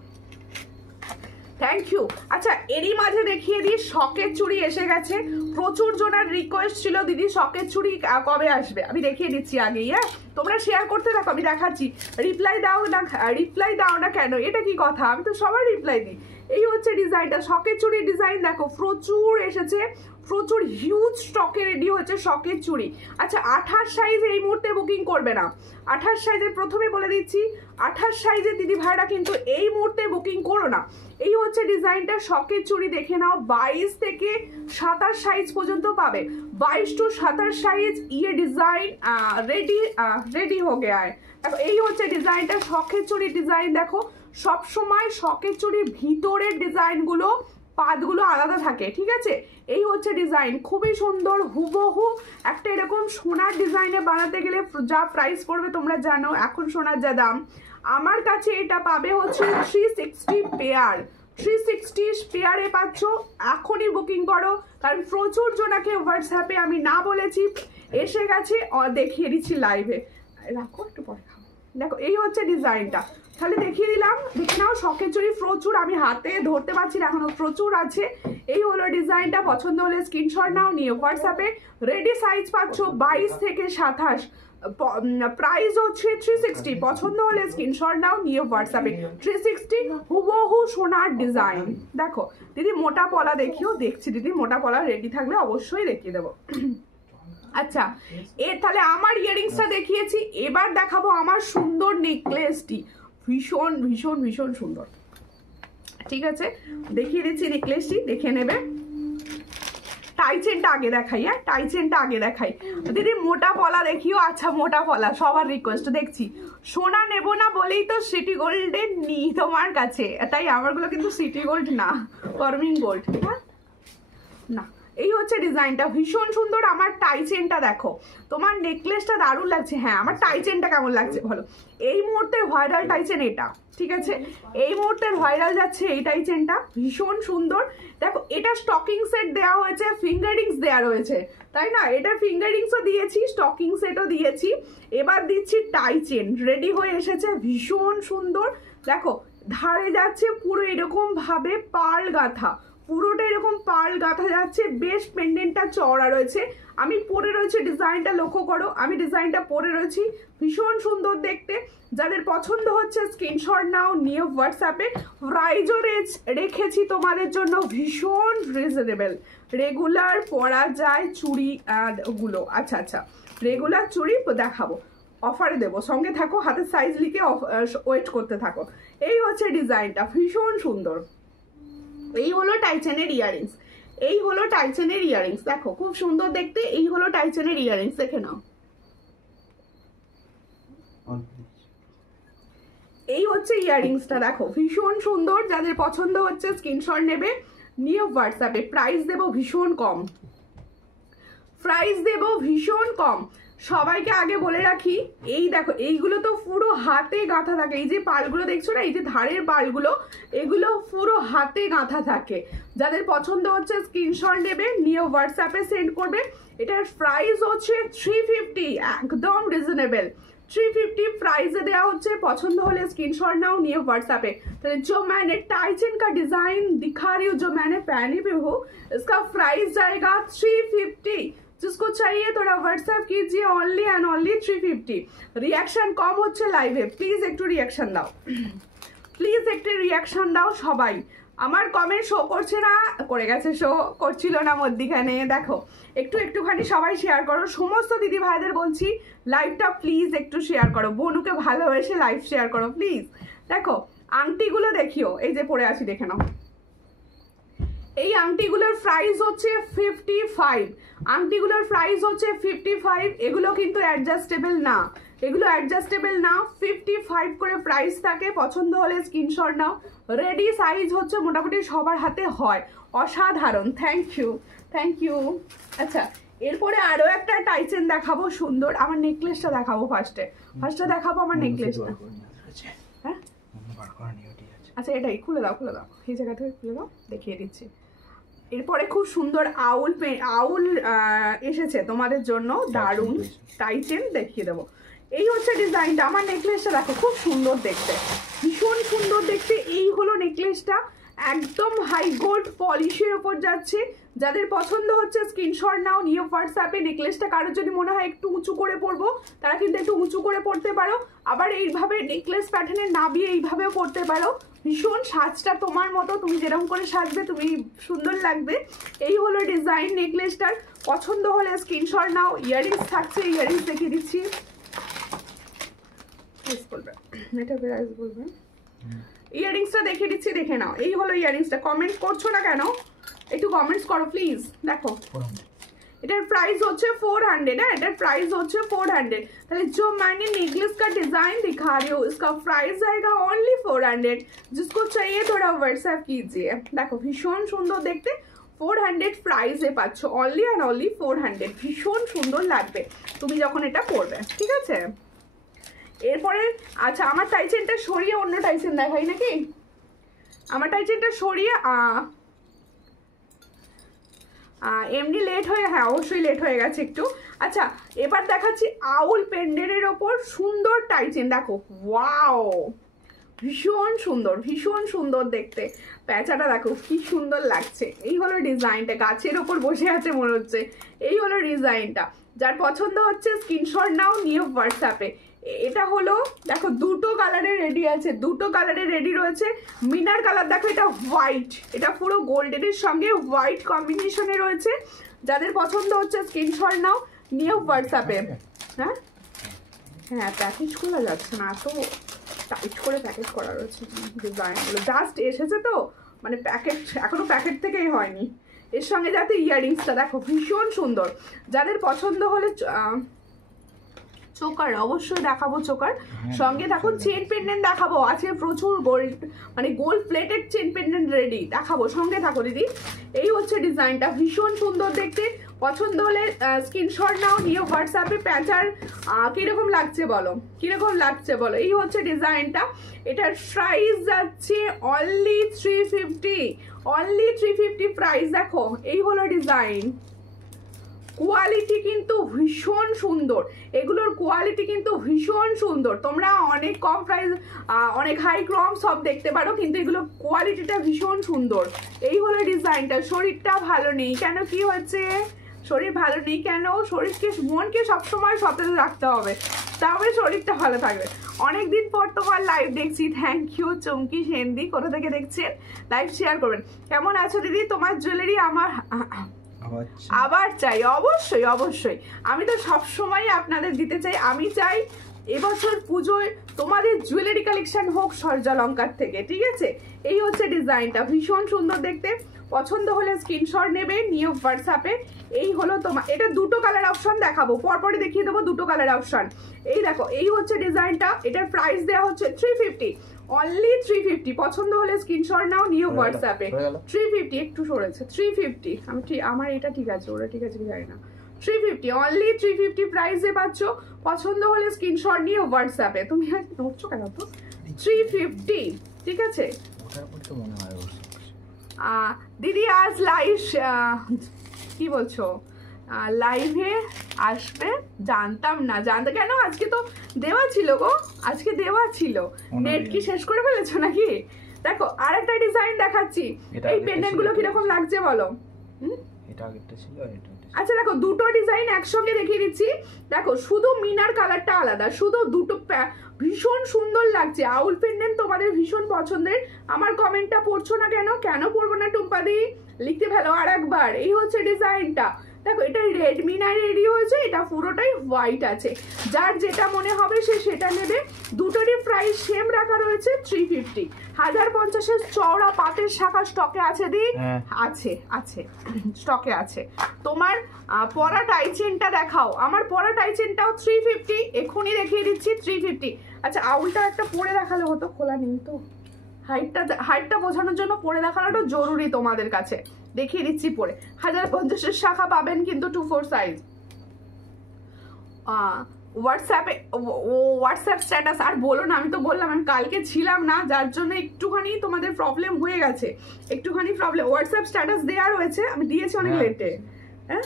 Thank you. আচ্ছা এরই মাঝে দেখিয়ে দিই, শকের চুড়ি এসে গেছে। প্রচুর জনের রিকোয়েস্ট ছিল দিদি শকের চুড়ি কবে আসবে, আমি দেখিয়ে দিচ্ছি আগেই। হ্যাঁ তোমরা শেয়ার করতে থাকো, আমি দেখাচ্ছি। রিপ্লাই দাও না, রিপ্লাই দাও না কেন, এটা কি কথা, আমি তো সবার রিপ্লাই দিই। এই হচ্ছে ডিজাইনটা, শকের চুড়ির ডিজাইন দেখো প্রচুর এসেছে, প্রচুর হিউজ স্টকে রেডি হয়েছে শকের চুড়ি। আচ্ছা 28 সাইজ এই মুহূর্তে বুকিং করবে না। 28 সাইজের প্রথমে বলে দিচ্ছি, 28 সাইজের দিদি ভাইরা কিন্তু এই মুহূর্তে বুকিং করো না। এই হচ্ছে ডিজাইনটা, শকের চুড়ি দেখে নাও। 22 থেকে 27 সাইজ পর্যন্ত পাবে। 22 to 27 সাইজ ये ডিজাইন রেডি हो गया है। দেখো এই হচ্ছে ডিজাইনটা, শকের চুড়ির ডিজাইন। দেখো সব সময় শকের চুড়ির ভিতরের ডিজাইনগুলো পাতগুলো আলাদা থাকে, ঠিক আছে। এই হচ্ছে ডিজাইন, খুবই সুন্দর, হুবহু একটা এরকম সোনার ডিজাইনে বানাতে গেলে যা প্রাইস পড়বে তোমরা জানো, এখন সোনার যা দাম। আমার কাছে এটা পাবে হচ্ছে 360 পেয়ার। 360 পেয়ারে পাচ্ছ, এখনই বুকিং করো। কারণ প্রচুর জনাকে হোয়াটসঅ্যাপে আমি না বলেছি, এসে গেছে, দেখিয়ে দিচ্ছি লাইভে। রাখো একটু পরে খাবো। দেখো এই হচ্ছে ডিজাইনটা, তাহলে দেখিয়ে দিলাম, দেখে নাও। শকের চুড়ি প্রচুর, আমি হাতে ধরতে পারছি না এখনো, প্রচুর আছে। এই হলো ডিজাইনটা, পছন্দ হলে স্ক্রিনশট নাও, নিয়ে হোয়াটসঅ্যাপে। রেডি সাইজ পাচ্ছ 22 থেকে 27। প্রাইস হচ্ছে 360। পছন্দ হলে স্ক্রিনশট নাও, নিয়ে হোয়াটসঅ্যাপে। 360 হুবহু সোনার ডিজাইন। দেখো দিদি মোটা পলা দেখিও, দেখছি দিদি মোটা পলা রেডি থাকলে অবশ্যই দেখিয়ে দেবো। আচ্ছা তাহলে আমার ইয়াররিংসটা দেখিয়েছি, এবার দেখাবো আমার সুন্দর নেকলেসটি। ভীষণ ভীষণ ভীষণ সুন্দর, ঠিক আছে। দেখিয়ে দিচ্ছি নেকলেসটি, দেখে নেবে। টাই চেনটা আগে দেখাই, হ্যাঁ টাই চেনটা আগে দেখাই। দিদি মোটা পলা দেখিও। আচ্ছা মোটা পলা সবার রিকোয়েস্ট, দেখছি সোনা নেবো না বলেই তো সিটি গোল্ডের নি তোমার কাছে, তাই আমারগুলো কিন্তু সিটি গোল্ড না, কর্মিং গোল্ড। হ্যাঁ না, এই হচ্ছে ডিজাইনটা, ভীষণ সুন্দর। আমার টাই চেনটা দেখো, তোমার নেকলেসটা দারুণ লাগছে। হ্যাঁ আমার টাই চেনটা কেমন লাগছে বলো? এই মুহূর্তে ভাইরাল টাই চেন এটা, ঠিক আছে, এই মুহূর্তের ভাইরাল যাচ্ছে এই টাই চেনটা, ভীষণ সুন্দর। দেখো এটা স্টকিং সেট দেওয়া হয়েছে, ফিঙ্গারিংস দেওয়া রয়েছে, তাই না? এটা ফিঙ্গারিংসও দিয়েছি, স্টকিং সেটও দিয়েছি, এবার দিচ্ছি টাই চেন, রেডি হয়ে এসেছে, ভীষণ সুন্দর। দেখো ধারে যাচ্ছে পুরো এরকম ভাবে পার্ল গাঁথা, পুরোটা এরকম পার্ল গাঁথা যাচ্ছে, বেশ পেন্ডেন্টটা চওড়া রয়েছে। আমি পরে রয়েছে ডিজাইনটা, লক্ষ্য করো আমি ডিজাইনটা পরে রয়েছি, ভীষণ সুন্দর দেখতে। যাদের পছন্দ হচ্ছে স্ক্রিনশট নাও, নিয়ে হোয়াটসঅ্যাপে। প্রাইজও রেখেছি তোমাদের জন্য ভীষণ রিজনেবল, রেগুলার পরা যায় চুড়ি গুলো। আচ্ছা আচ্ছা, রেগুলার চুড়ি দেখাবো, অফারে দেবো, সঙ্গে থাকো, হাতের সাইজ লিখে ওয়েট করতে থাকো। এই হচ্ছে ডিজাইনটা, ভীষণ সুন্দর। এই হলো টাইচেনের ইয়ারিংস, এই হলো টাইচেনের ইয়ারিংস, দেখো খুব সুন্দর দেখতে। এই হলো টাইচেনের ইয়ারিংস, দেখে নাও। এই হচ্ছে ইয়ারিংসটা, দেখো ভীষণ সুন্দর। যাদের পছন্দ হচ্ছে স্ক্রিনশট নেবে, নিয়ে হোয়াটসঅ্যাপে। প্রাইস দেবো ভীষণ কম, প্রাইস দেবো ভীষণ কম। সবাইকে আগে বলে রাখি, এই দেখো এইগুলো তো পুরো হাতে গাঁথা থাকে, এই যে পালগুলো দেখছো না, এই যে ধারের পালগুলো, এগুলো পুরো হাতে গাঁথা থাকে। যাদের পছন্দ হচ্ছে স্ক্রিনশট নেবে, নিয়ে হোয়াটসঅ্যাপে সেন্ড করবে। এটার প্রাইস হচ্ছে 350, একদম রিজনেবল, 350 प्राइस देया होच्छे। पसंद होले स्क्रीनशॉट नाओ, निये व्हाट्सएप पे। तो जो मैंने टाई चेन का डिजाइन दिखा रही हूँ, जो मैंने पहनी भी हूँ, इसका प्राइस जाएगा 350। जिसको चाहिए थोड़ा व्हाट्सएप कीजिए, ओनली एंड ओनली 350। रिएक्शन कम होच्छे लाइवे, प्लिज एकटू रिएक्शन दाओ, प्लिज एकटू रिएक्शन दाओ सबाई। আমার কমেন্ট শো করছে না, করে গেছে, শো করছিল না মধ্যিখানে। দেখো একটু একটুখানি সবাই শেয়ার করো, সমস্ত দিদি ভাইদের বলছি লাইভটা প্লিজ একটু শেয়ার করো, বনুকে ভালোবেসে লাইভ শেয়ার করো প্লিজ। দেখো আংটিগুলো দেখিও, এই যে পরে আছি দেখে নাও। এই আংটিগুলোর প্রাইস হচ্ছে 55, আংটিগুলোর প্রাইস হচ্ছে 55। এগুলো কিন্তু অ্যাডজাস্টেবল না, এগুলো অ্যাডজাস্টেবল না, 55 করে প্রাইস থাকে। পছন্দ হলে স্ক্রিনশট নাও। রেডি সাইজ হচ্ছে মোটামুটি সবার হাতে হয়, অসাধারণ। Thank you, thank you. আচ্ছা এরপরে আরো একটা টাইচেন দেখাবো সুন্দর। আমার নেকলেসটা দেখাবো ফার্স্টে, ফার্স্টে দেখাবো আমার নেকলেসটা। হ্যাঁ আচ্ছা এটাই খুলে দাও, খুলে দাও, এই জায়গা থেকে খুলে দাও, দেখিয়ে দিচ্ছি। এরপরে খুব সুন্দর আউল এসেছে তোমাদের জন্য, দারুণ টাইচেন দেখিয়ে দেবো। এই হচ্ছে ডিজাইনটা। আমার নেকলেসটা দেখো খুব সুন্দর দেখতে, ভীষণ সুন্দর দেখতে। এই হলো নেকলেসটা, একদম হাই গোল্ড পলিশের ওপর যাচ্ছে। যাদের পছন্দ হচ্ছে স্ক্রিনশট নাও, নিয়ে হোয়াটসঅ্যাপে। নেকলেসটা কারোর যদি মনে হয় একটু উঁচু করে পরবো, তারা কিন্তু একটু উঁচু করে পরতে পারো, আবার এইভাবে নেকলেস প্যাটার্নের নাবিয়ে এইভাবেও পরতে পারো। ভীষণ সাজটা তোমার মতো, তুমি যেরকম করে সাজবে তুমি সুন্দর লাগবে। এই হলো ডিজাইন নেকলেসটার। পছন্দ হলে স্ক্রিনশট নাও। ইয়ারিংস থাকছে, ইয়ারিংস দেখিয়ে দিচ্ছি, ইয়ারিংসটা দেখিয়ে দিচ্ছি, দেখে নাও। এই হলো ইয়ারিংসটা। কমেন্ট করছো না কেন, একটু কমেন্টস করো প্লিজ। দেখো এটার प्राइस होच्छे 400 है, एटार प्राइस होच्छे 400। ताहले जो मैंने नेकलेस का डिजाइन दिखा रही हूँ, इसका प्राइस आएगा ओनली 400। जिसको चाहिए थोड़ा व्हाट्सएप कीजिए। देखो भीषण सुंदर देखते, 400 प्राइसे पाচ্ছো, ओनली एंड ओनली 400। भीषण सुंदर লাগবে তুমি যখন এটা পরবে, ঠিক আছে। এরপরে আচ্ছা আমার টাইচেনটা সরিয়ে অন্য টাইচেন দেখাই নাকি? আমার টাইচেনটা সরিয়ে এমনি লেট হয়ে, হ্যাঁ অবশ্যই লেট হয়ে গেছে একটু। আচ্ছা এবার দেখাচ্ছি আউল পেন্ডেন্টের ওপর সুন্দর টাইচেন। দেখো ওয়াও, ভীষণ সুন্দর, ভীষণ সুন্দর দেখতে। প্যাঁচাটা দেখো কি সুন্দর লাগছে। এই হলো ডিজাইনটা, গাছের ওপর বসে আছে মনে হচ্ছে। এই হলো ডিজাইনটা। যার পছন্দ হচ্ছে স্ক্রিনশট নাও, নিয়ে হোয়াটসঅ্যাপে। এটা হলো দেখো দুটো কালারে রেডি আছে, দুটো কালারে রেডি রয়েছে। মিনার কালার দেখো, এটা হোয়াইট, এটা পুরো গোল্ডেনের সঙ্গে হোয়াইট কম্বিনেশনে রয়েছে। যাদের পছন্দ হচ্ছে স্ক্রিনশট নাও, নিয়ে হোয়াটসঅ্যাপে। হ্যাঁ হ্যাঁ প্যাকেজ খোলা যাচ্ছে না, এত টাইট করে প্যাকেজ করা রয়েছে ডিজাইনগুলো। জাস্ট এসেছে তো, মানে প্যাকেট এখনো প্যাকেট থেকেই হয়নি। এর সঙ্গে যাতে ইয়াররিংসটা দেখো ভীষণ সুন্দর, যাদের পছন্দ হলে চোকার অবশ্যই দেখাবো, চোকার সঙ্গে দেখো চেন পেন্ডেন্ট দেখাবো, আছে প্রচুর গোল্ড মানে gold plated chain pendant ready দেখাবো, সঙ্গে থাকো দিদি। এই হচ্ছে ডিজাইনটা, ভীষণ সুন্দর দেখতে, পছন্দ হলে স্ক্রিনশট নাও, নিয়ে হোয়াটসঅ্যাপে প্যাচার কিরকম লাগছে বলো, কিরকম লাগছে বলো। এই হচ্ছে ডিজাইনটা, এটার প্রাইস যাচ্ছে অনলি 350, অনলি 350 প্রাইস। দেখো এই হলো ডিজাইন, কোয়ালিটি কিন্তু ভীষণ সুন্দর, এগুলোর কোয়ালিটি কিন্তু ভীষণ সুন্দর। তোমরা অনেক কম প্রাইস, অনেক হাই ক্রম সব দেখতে পারো, কিন্তু এগুলো কোয়ালিটিটা ভীষণ সুন্দর। এই হলো ডিজাইনটা। শরীরটা ভালো নেই কেন, কি হচ্ছে, শরীর ভালো নেই কেন, শরীরকে মনকে সবসময় সতেজ রাখতে হবে, তবে শরীরটা ভালো থাকবে। অনেকদিন পর তোমার লাইভ দেখছি, থ্যাংক ইউ চুমকি সেনদি, কোথা থেকে দেখছেন, লাইভ শেয়ার করবেন। কেমন আছো দিদি? তোমার জুয়েলারি আমার আবার চাই, অবশ্যই অবশ্যই, আমি তো সবসময় আপনাদের দিতে চাই। আমি চাই এবছর পুজোয় তোমাদের জুয়েলারি কালেকশন হোক সূর্যালঙ্কার থেকে, ঠিক আছে। এই হচ্ছে ডিজাইনটা, ভীষণ সুন্দর দেখতে, পছন্দ হলে স্ক্রিনশট নেবে, নিয়ে হোয়াটসঅ্যাপে। এই হলো তোমার, এটা দুটো কালার অপশন দেখাবো, পরপরই দেখিয়ে দেবো দুটো কালার অপশন। এই দেখো এই হচ্ছে ডিজাইনটা, এটার প্রাইস দেওয়া হচ্ছে 350, অনলি 350। পছন্দ হলে স্ক্রিনশট নাও, নিয়ে হোয়াটসঅ্যাপে। 350 একটু সরেছে, 350 আমি ঠিক, আমার এটা ঠিক আছে, ওরা ঠিক আছে কি জানি না। 350, অনলি 350 প্রাইসে পাচ্ছ, পছন্দ হলে স্ক্রিনশট নিয়ে হোয়াটসঅ্যাপে। তুমি নড়ছো কেন তো? 350, ঠিক আছে দিদি। আজ লাইভ কি বলছো, লাইভে আসবে জানতাম না, জানতে কেন, আজকে তো দেওয়া ছিল গো, আজকে দেওয়া ছিল, নেট কি শেষ করে ফেলেছো নাকি? দেখো আর একটা ডিজাইন দেখাচ্ছি, এই পেন্ডেন্ট গুলো কিরকম লাগছে বলো। আচ্ছা দেখো দুটো ডিজাইন একসঙ্গে দেখিয়ে দিচ্ছি, দেখো শুধু মিনার কালারটা আলাদা, শুধু দুটো ভীষণ সুন্দর লাগছে। আউল পেন্ডেন্ট তোমাদের ভীষণ পছন্দের, আমার কমেন্টটা পড়ছো না কেন, কেন পড়বো না টুম্পাদি, লিখতে ফেলো আর একবার। এই হচ্ছে ডিজাইনটা, দেখো এটা রেড মিনার রেডি হয়েছে, এটা পুরোটাই হোয়াইট আছে, যার যেটা মনে হবে সে সেটা নেবে। দুটোরই প্রাইস সেম রাখা রয়েছে 350। 1050-এর চওড়া পাতের শাখা স্টকে আছে দি, আছে আছে স্টকে আছে। তোমার পরা টাইচেনটা দেখাও, আমার পরা টাইচেনটাও 350, এখনই দেখিয়ে দিচ্ছি 350। আচ্ছা আউলটা একটা পরে দেখালে হতো, খোলা নেই তো, হাইটটা বোঝানোর জন্য পরে দেখানোটা জরুরি তোমাদের কাছে, দেখিয়ে দিচ্ছি পরে। 1050-এর শাখা পাবেন কিন্তু 2/4 সাইজ। হোয়াটসঅ্যাপে হোয়াটসঅ্যাপ স্ট্যাটাস আর বলো না, আমি তো বললাম আমি কালকে ছিলাম না, যার জন্য একটুখানি তোমাদের প্রবলেম হয়ে গেছে, একটুখানি প্রবলেম। হোয়াটসঅ্যাপ স্ট্যাটাস দেওয়া রয়েছে, আমি দিয়েছি অনেক লেটে, হ্যাঁ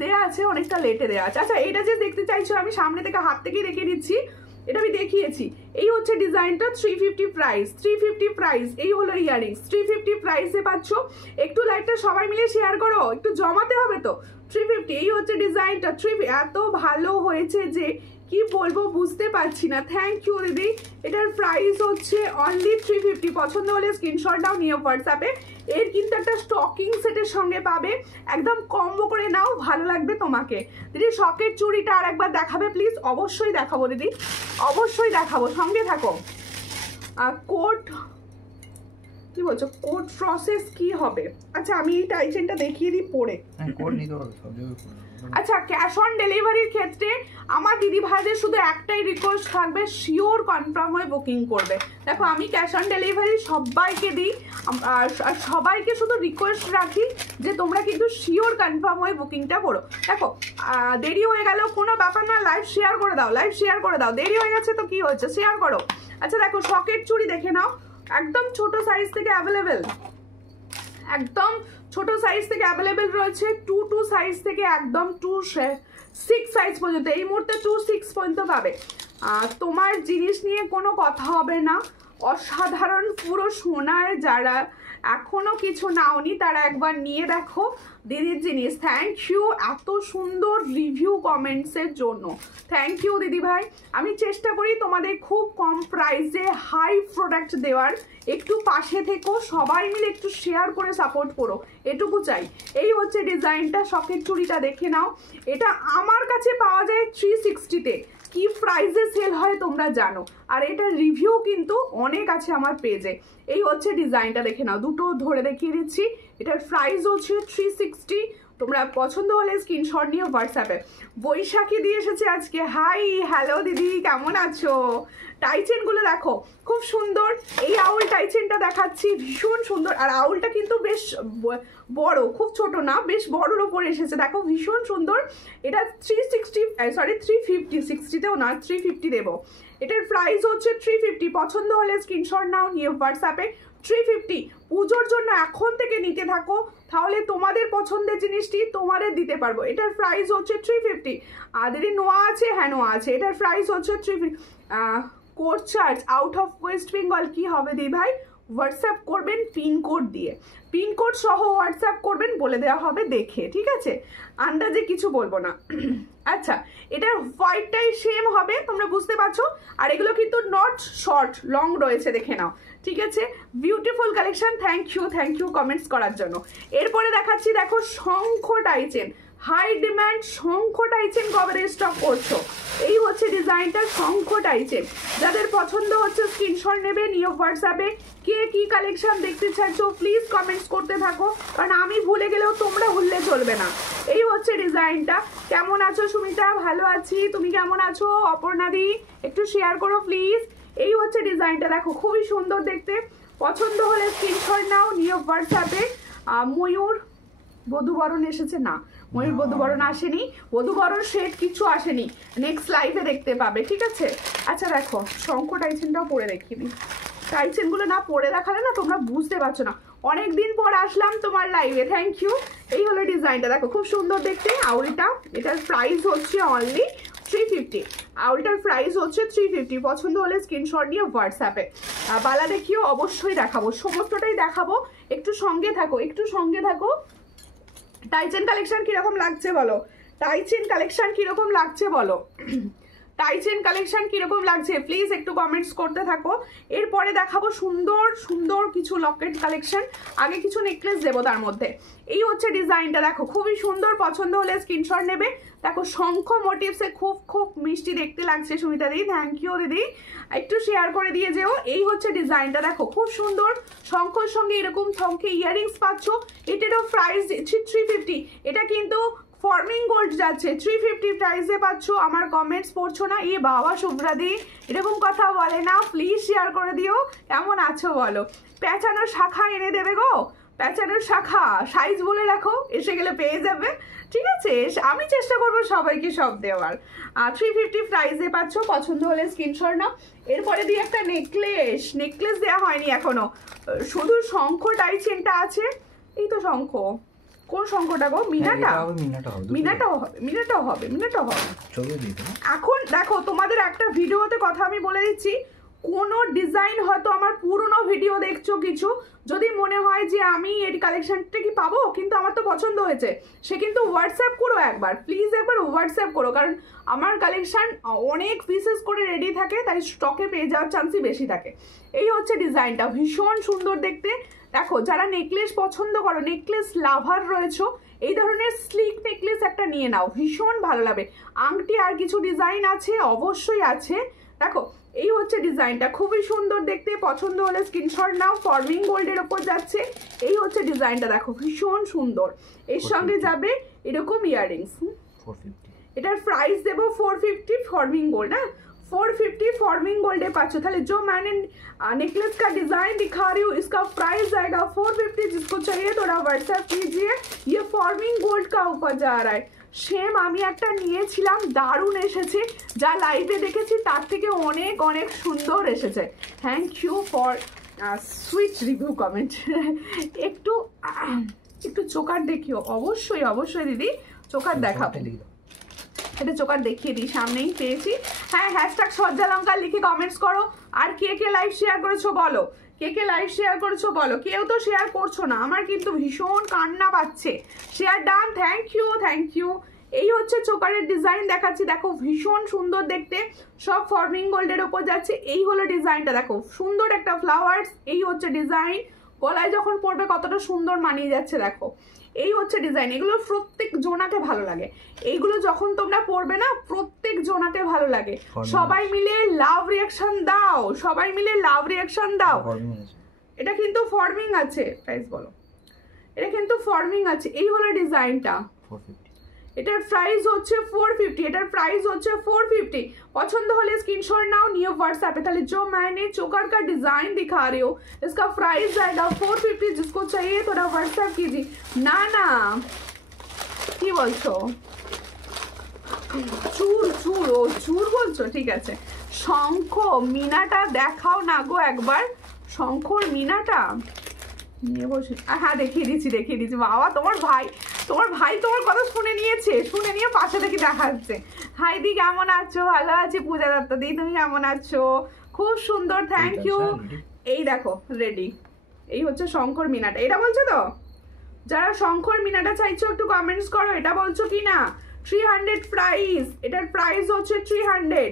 দেওয়া আছে, অনেকটা লেটে দেওয়া আছে। আচ্ছা এটা যে দেখতে চাইছো আমি সামনে থেকে হাত থেকেই দেখিয়ে দিচ্ছি, এটা আমি দেখিয়েছি। এই হচ্ছে ডিজাইনটা, 350 প্রাইস, 350 প্রাইস। এই হলো ইয়ারিংস, 350 প্রাইসে পাচ্ছ। একটু লাইকটা সবাই মিলে শেয়ার করো, একটু জমাতে হবে তো। 350, এই হচ্ছে ডিজাইনটা, এত ভালো হয়েছে যে কি বলবো বুঝতে পারছি না। থ্যাংক ইউ দিদি। এটার প্রাইস হচ্ছে অনলি 350। পছন্দ হলে স্ক্রিনশট দাও, নিয়ে হোয়াটসঅ্যাপে। এর কিন্তু একটা স্টকিং সেটের সঙ্গে পাবে, একদম কম্বো করে নাও, ভালো লাগবে তোমাকে। দিদি শকের চুড়িটা আর একবার দেখাবে প্লিজ? অবশ্যই দেখাবো দিদি, অবশ্যই দেখাবো, সঙ্গে থাকো। কোট কি বলছো, কোড প্রসেস কি হবে? আচ্ছা আমি এই টাইচেনটা দেখিয়ে দিই পরে। আচ্ছা ক্যাশ অন ডেলিভারির ক্ষেত্রে আমার দিদি ভাইদের শুধু একটাই রিকোয়েস্ট থাকবে, শিওর কনফার্ম হয়ে বুকিং করবে। দেখো আমি ক্যাশ অন ডেলিভারি সবাইকে দিই, সবাইকে শুধু রিকোয়েস্ট রাখি যে তোমরা কিন্তু শিওর কনফার্ম হয়ে বুকিংটা করো। দেখো দেরি হয়ে গেল কোনো ব্যাপার না, লাইভ শেয়ার করে দাও, লাইভ শেয়ার করে দাও। দেরি হয়ে গেছে তো কি হচ্ছে, শেয়ার করো। আচ্ছা দেখো সকেট চুড়ি দেখে নাও, একদম ছোট সাইজ থেকে অ্যাভেলেবেল, একদম ছোট সাইজ থেকে অ্যাভেলেবেল রয়েছে, 2 সাইজ থেকে একদম 2-6 সাইজ পর্যন্ত। এই মুহূর্তে 2-6 পর্যন্ত পাবে। তোমার জিনিস নিয়ে কোনো কথা হবে না, অসাধারণ পুরো সোনার। যারা এখনো কিছু নাওনি তারা একবার নিয়ে দেখো দিদির জিনিস। থ্যাংক ইউ এত সুন্দর রিভিউ কমেন্টসের জন্য, থ্যাংক ইউ দিদি ভাই। আমি চেষ্টা করি তোমাদের খুব কম প্রাইসে হাই প্রোডাক্ট দেওয়ার, একটু পাশে থেকো, সবাই মিলে একটু শেয়ার করে সাপোর্ট করো। এটুকু চাই। এই হচ্ছে ডিজাইনটা, শখের চুড়িটা দেখে নাও। এটা আমার কাছে পাওয়া যায় 360-তে, কি প্রাইসে সেল হয় তোমরা জানো, আর এটার রিভিউ কিন্তু অনেক আছে আমার পেজে। এই হচ্ছে ডিজাইনটা দেখে নাও, দুটো ধরে দেখিয়ে দিচ্ছি। এটার প্রাইস হচ্ছে 360। তোমরা পছন্দ হলে স্ক্রিনশট নিয়ে হোয়াটসঅ্যাপে। বৈশাখী দিয়ে এসেছে আজকে, হাই হ্যালো দিদি, কেমন আছো? টাইচেনগুলো দেখো খুব সুন্দর। এই আউল টাইচেনটা দেখাচ্ছি, ভীষণ সুন্দর, আর আউলটা কিন্তু বেশ বড়, খুব ছোট না, বেশ বড়োর ওপরে এসেছে, দেখো ভীষণ সুন্দর। এটা 350, 60তেও না, 350 দেবো। এটার প্রাইস হচ্ছে 350। পছন্দ হলে স্ক্রিনশট নাও নিয়ে হোয়াটসঅ্যাপে। 350 পুজোর জন্য এখন থেকে নিতে থাকো, তাহলে তোমাদের পছন্দের জিনিসটি তোমাদের দিতে পারবো। এটার প্রাইস হচ্ছে 350। দিদি নোয়া আছে? হ্যাঁ নোয়া আছে। এটার প্রাইস হচ্ছে 350। Code charge out of West Bengal কি হবে দিদি ভাই? হোয়াটসঅ্যাপ করবেন পিনকোড দিয়ে, পিনকোড সহ হোয়াটসঅ্যাপ করবেন, বলে দেওয়া হবে দেখে, ঠিক আছে? আন্দাজে কিছু বলবো না। আচ্ছা, এটার হোয়াইটটাই সেম হবে, তোমরা বুঝতে পারছো। আর এগুলো কিন্তু নট শর্ট, লং রয়েছে, দেখে নাও, ঠিক আছে? Beautiful collection, thank you comments করার জন্য। এরপরে দেখাচ্ছি, দেখো শঙ্খ টাইচেন, হাই ডিম্যান্ড শঙ্খ টাইচেন কবে স্টক করছো? এই হচ্ছে ডিজাইনটা, শঙ্খ টাইচেন। যাদের পছন্দ হচ্ছে স্ক্রিনশট নেবে, নিয়ে হোয়াটসঅ্যাপে। কে কি কালেকশন দেখতে চাইছো প্লিজ কমেন্টস করতে থাকো, কারণ আমি ভুলে গেলেও তোমরা ভুললে চলবে না। এই হচ্ছে ডিজাইনটা। কেমন আছো সুমিতা? ভালো আছি, তুমি কেমন আছো? অপর্ণাদি একটু শেয়ার করো প্লিজ। এই হচ্ছে ডিজাইনটা, দেখো খুবই সুন্দর দেখতে। পছন্দ হলে স্ক্রিনশট নাও, নিয়ে হোয়াটসঅ্যাপে। ময়ূর বধুবরণ এসেছে না, ময়ূর বধুবরণ আসেনি, বধুবরণ শেড কিছু আসেনি, নেক্সট লাইভে দেখতে পাবে, ঠিক আছে? আচ্ছা দেখো শঙ্খ টাইচেনটাও পরে দেখিয়ে দিই। টাইচেনগুলো না পরে দেখালে না তোমরা বুঝতে পারছো না। অনেকদিন পর আসলাম তোমার লাইভে, থ্যাংক ইউ। এই হলো ডিজাইনটা, দেখো খুব সুন্দর দেখতে আউলটা। এটার প্রাইস হচ্ছে অনলি 350। আউলটার প্রাইস হচ্ছে 350। পছন্দ হলে স্ক্রিনশট নিয়ে হোয়াটসঅ্যাপে। বালা দেখিও, অবশ্যই দেখাবো, সমস্তটাই দেখাবো, একটু সঙ্গে থাকো, একটু সঙ্গে থাকো। টাইচেন কালেকশন কিরকম লাগছে বলো? টাইচেন কালেকশন কিরকম লাগছে বলো? টাইচেন কালেকশন কিরকম লাগছে প্লিজ একটু কমেন্টস করতে থাকো। এরপরে দেখাবো সুন্দর সুন্দর কিছু লকেট কালেকশন। আগে কিছু নেকলেস দেবো তার মধ্যে। এই হচ্ছে ডিজাইনটা, দেখো খুবই সুন্দর। পছন্দ হলে স্ক্রিনশট নেবে। দেখো শঙ্খ মোটিভসে খুব খুব মিষ্টি দেখতে লাগছে সুমিতা দিদি, থ্যাংক ইউ দিদি, একটু শেয়ার করে দিয়ে যেও। এই হচ্ছে ডিজাইনটা, দেখো খুব সুন্দর। শঙ্খর সঙ্গে এরকম শঙ্খে ইয়ারিংস পাচ্ছ। এটারও প্রাইস 350। এটা কিন্তু ফর্মিং গোল্ড যাচ্ছে, 350 প্রাইসে পাচ্ছ। আমার কমেন্টস পড়ছো না? এ বাবা শুভ্রাদি এরকম কথা বলে না, প্লিজ শেয়ার করে দিও। কেমন আছো বলো? পেঁচানোর শাখা এনে দেবে গো, পেঁচানোর শাখা সাইজ বলে রাখো, এসে গেলে পেয়ে যাবে, ঠিক আছে? আমি চেষ্টা করবো সবাইকে সব দেওয়ার। 350 প্রাইসে পাচ্ছ। পছন্দ হলে স্ক্রিনশট নাও। এরপরে দিয়ে একটা নেকলেস দেওয়া হয়নি এখনো, শুধু শঙ্খ টাইচেনটা আছে। এই তো শঙ্খ, কোন শঙ্খটা গো? মিনাটাও হবে। এখন দেখো তোমাদের একটা ভিডিওতে কথা আমি বলে দিচ্ছি, কোনো ডিজাইন হয়তো আমার পুরনো ভিডিও দেখছো কিছু, যদি মনে হয় যে আমি এই কালেকশনটা কি পাবো, কিন্তু আমার তো পছন্দ হয়েছে, সে কিন্তু হোয়াটসঅ্যাপ করো একবার, প্লিজ একবার হোয়াটসঅ্যাপ করো, কারণ আমার কালেকশন অনেক পিসেস করে রেডি থাকে, তাই স্টকে পেয়ে যাওয়ার চান্সই বেশি থাকে। এই হচ্ছে ডিজাইনটা, ভীষণ সুন্দর দেখতে। দেখো যারা নেকলেস পছন্দ করো, নেকলেস লাভার রয়েছো, এই ধরনের স্লিক নেকলেস একটা নিয়ে নাও, ভীষণ ভালো লাগবে। আংটি আর কিছু ডিজাইন আছে, অবশ্যই আছে। দেখো এই হচ্ছে ডিজাইনটা, খুবই সুন্দর দেখতে। পছন্দ হলে স্ক্রিনশট নাও। ফর্মিং গোল্ডের ওপর যাচ্ছে। এই হচ্ছে ডিজাইনটা, দেখো ভীষণ সুন্দর। এর সঙ্গে যাবে এরকম ইয়াররিংস। এটার প্রাইস দেবো 450 फॉर्मिंग गोल्ड ना, 450 फॉर्मिंग गोल्ड पाँच। ताहले जो मैंने नेकलेस का डिजाइन दिखा रही हूँ इसका प्राइस आएगा 450। जिसको चाहिए थोड़ा व्हाट्सएप कीजिए। ये फॉर्मिंग गोल्ड का ऊपर जा रहा है। सेम আমি একটা নিয়েছিলাম, দারুণ এসেছে, যা লাইভে দেখেছি তার থেকে অনেক অনেক সুন্দর এসেছে। Thank you for sweet review comment. একটু একটু চোকার দেখিও, অবশ্যই অবশ্যই দিদি চোকার দেখাবো। এটা চোকার দেখিয়ে দিই, সামনেই পেয়েছি। হ্যাঁ হ্যাশট্যাগ সজ্জা লঙ্কা লিখে কমেন্টস করো। আর কে কে লাইভ শেয়ার করেছো বলো, কে কে লাইভ শেয়ার করেছো বলো। কেউ তো শেয়ার করছো না, আমার কিন্তু ভীষণ কান্না পাচ্ছে। Share done, thank you thank you. এই হচ্ছে চোকারের ডিজাইন দেখাচ্ছি, দেখো ভীষণ সুন্দর দেখতে, সব ফর্মিং গোল্ডের ওপর যাচ্ছে। এই হলো ডিজাইনটা, দেখো সুন্দর একটা ফ্লাওয়ার্স। এই হচ্ছে ডিজাইন, গলায় যখন পরবে কতটা সুন্দর মানিয়ে যাচ্ছে দেখো। এই হচ্ছে ডিজাইন, এগুলো প্রত্যেক জোনাকে ভালো লাগে, এইগুলো যখন তোমরা পরবে না প্রত্যেক জোনাকে ভালো লাগে। সবাই মিলে লাভ রিয়াকশন দাও, সবাই মিলে লাভ রিয়াকশন দাও। এটা কিন্তু ফর্মিং আছে, প্রাইস বলো। এটা কিন্তু ফর্মিং আছে। এই হলো ডিজাইনটা, এটার প্রাইস হচ্ছে 450, এটার প্রাইস হচ্ছে 450। पसंद होले स्क्रीनशॉट नाउ नियो व्हाट्सएप पे। ताले जो मैंने चोकर का डिजाइन दिखा रही हो इसका प्राइस आएगा 450। जिसको चाहिए थोड़ा व्हाट्सएप कीजिए। ना ना কি বলছো, চুর চুর, ও চুর বলছো, ঠিক আছে। শঙ্খ মিনাটা দেখাও না গো একবার, শঙ্খর মিনাটা নিয়ে বসে। হ্যাঁ দেখিয়ে দিচ্ছি। বাবা তোমার ভাই তোমার কথা শুনে নিয়েছে, শুনে নিয়ে পাশে দেখি দেখাচ্ছে। হাই দি কেমন আছো? ভালো আছি পূজা দত্ত দি, তুমি কেমন আছো? খুব সুন্দর, থ্যাংক ইউ। এই দেখো রেডি, এই হচ্ছে শঙ্কর মিনাটা। এটা বলছো তো? যারা শঙ্কর মিনাটা চাইছো একটু কমেন্টস করো, এটা বলছো কি না? 300 प्राइस, এটার প্রাইস হচ্ছে 300।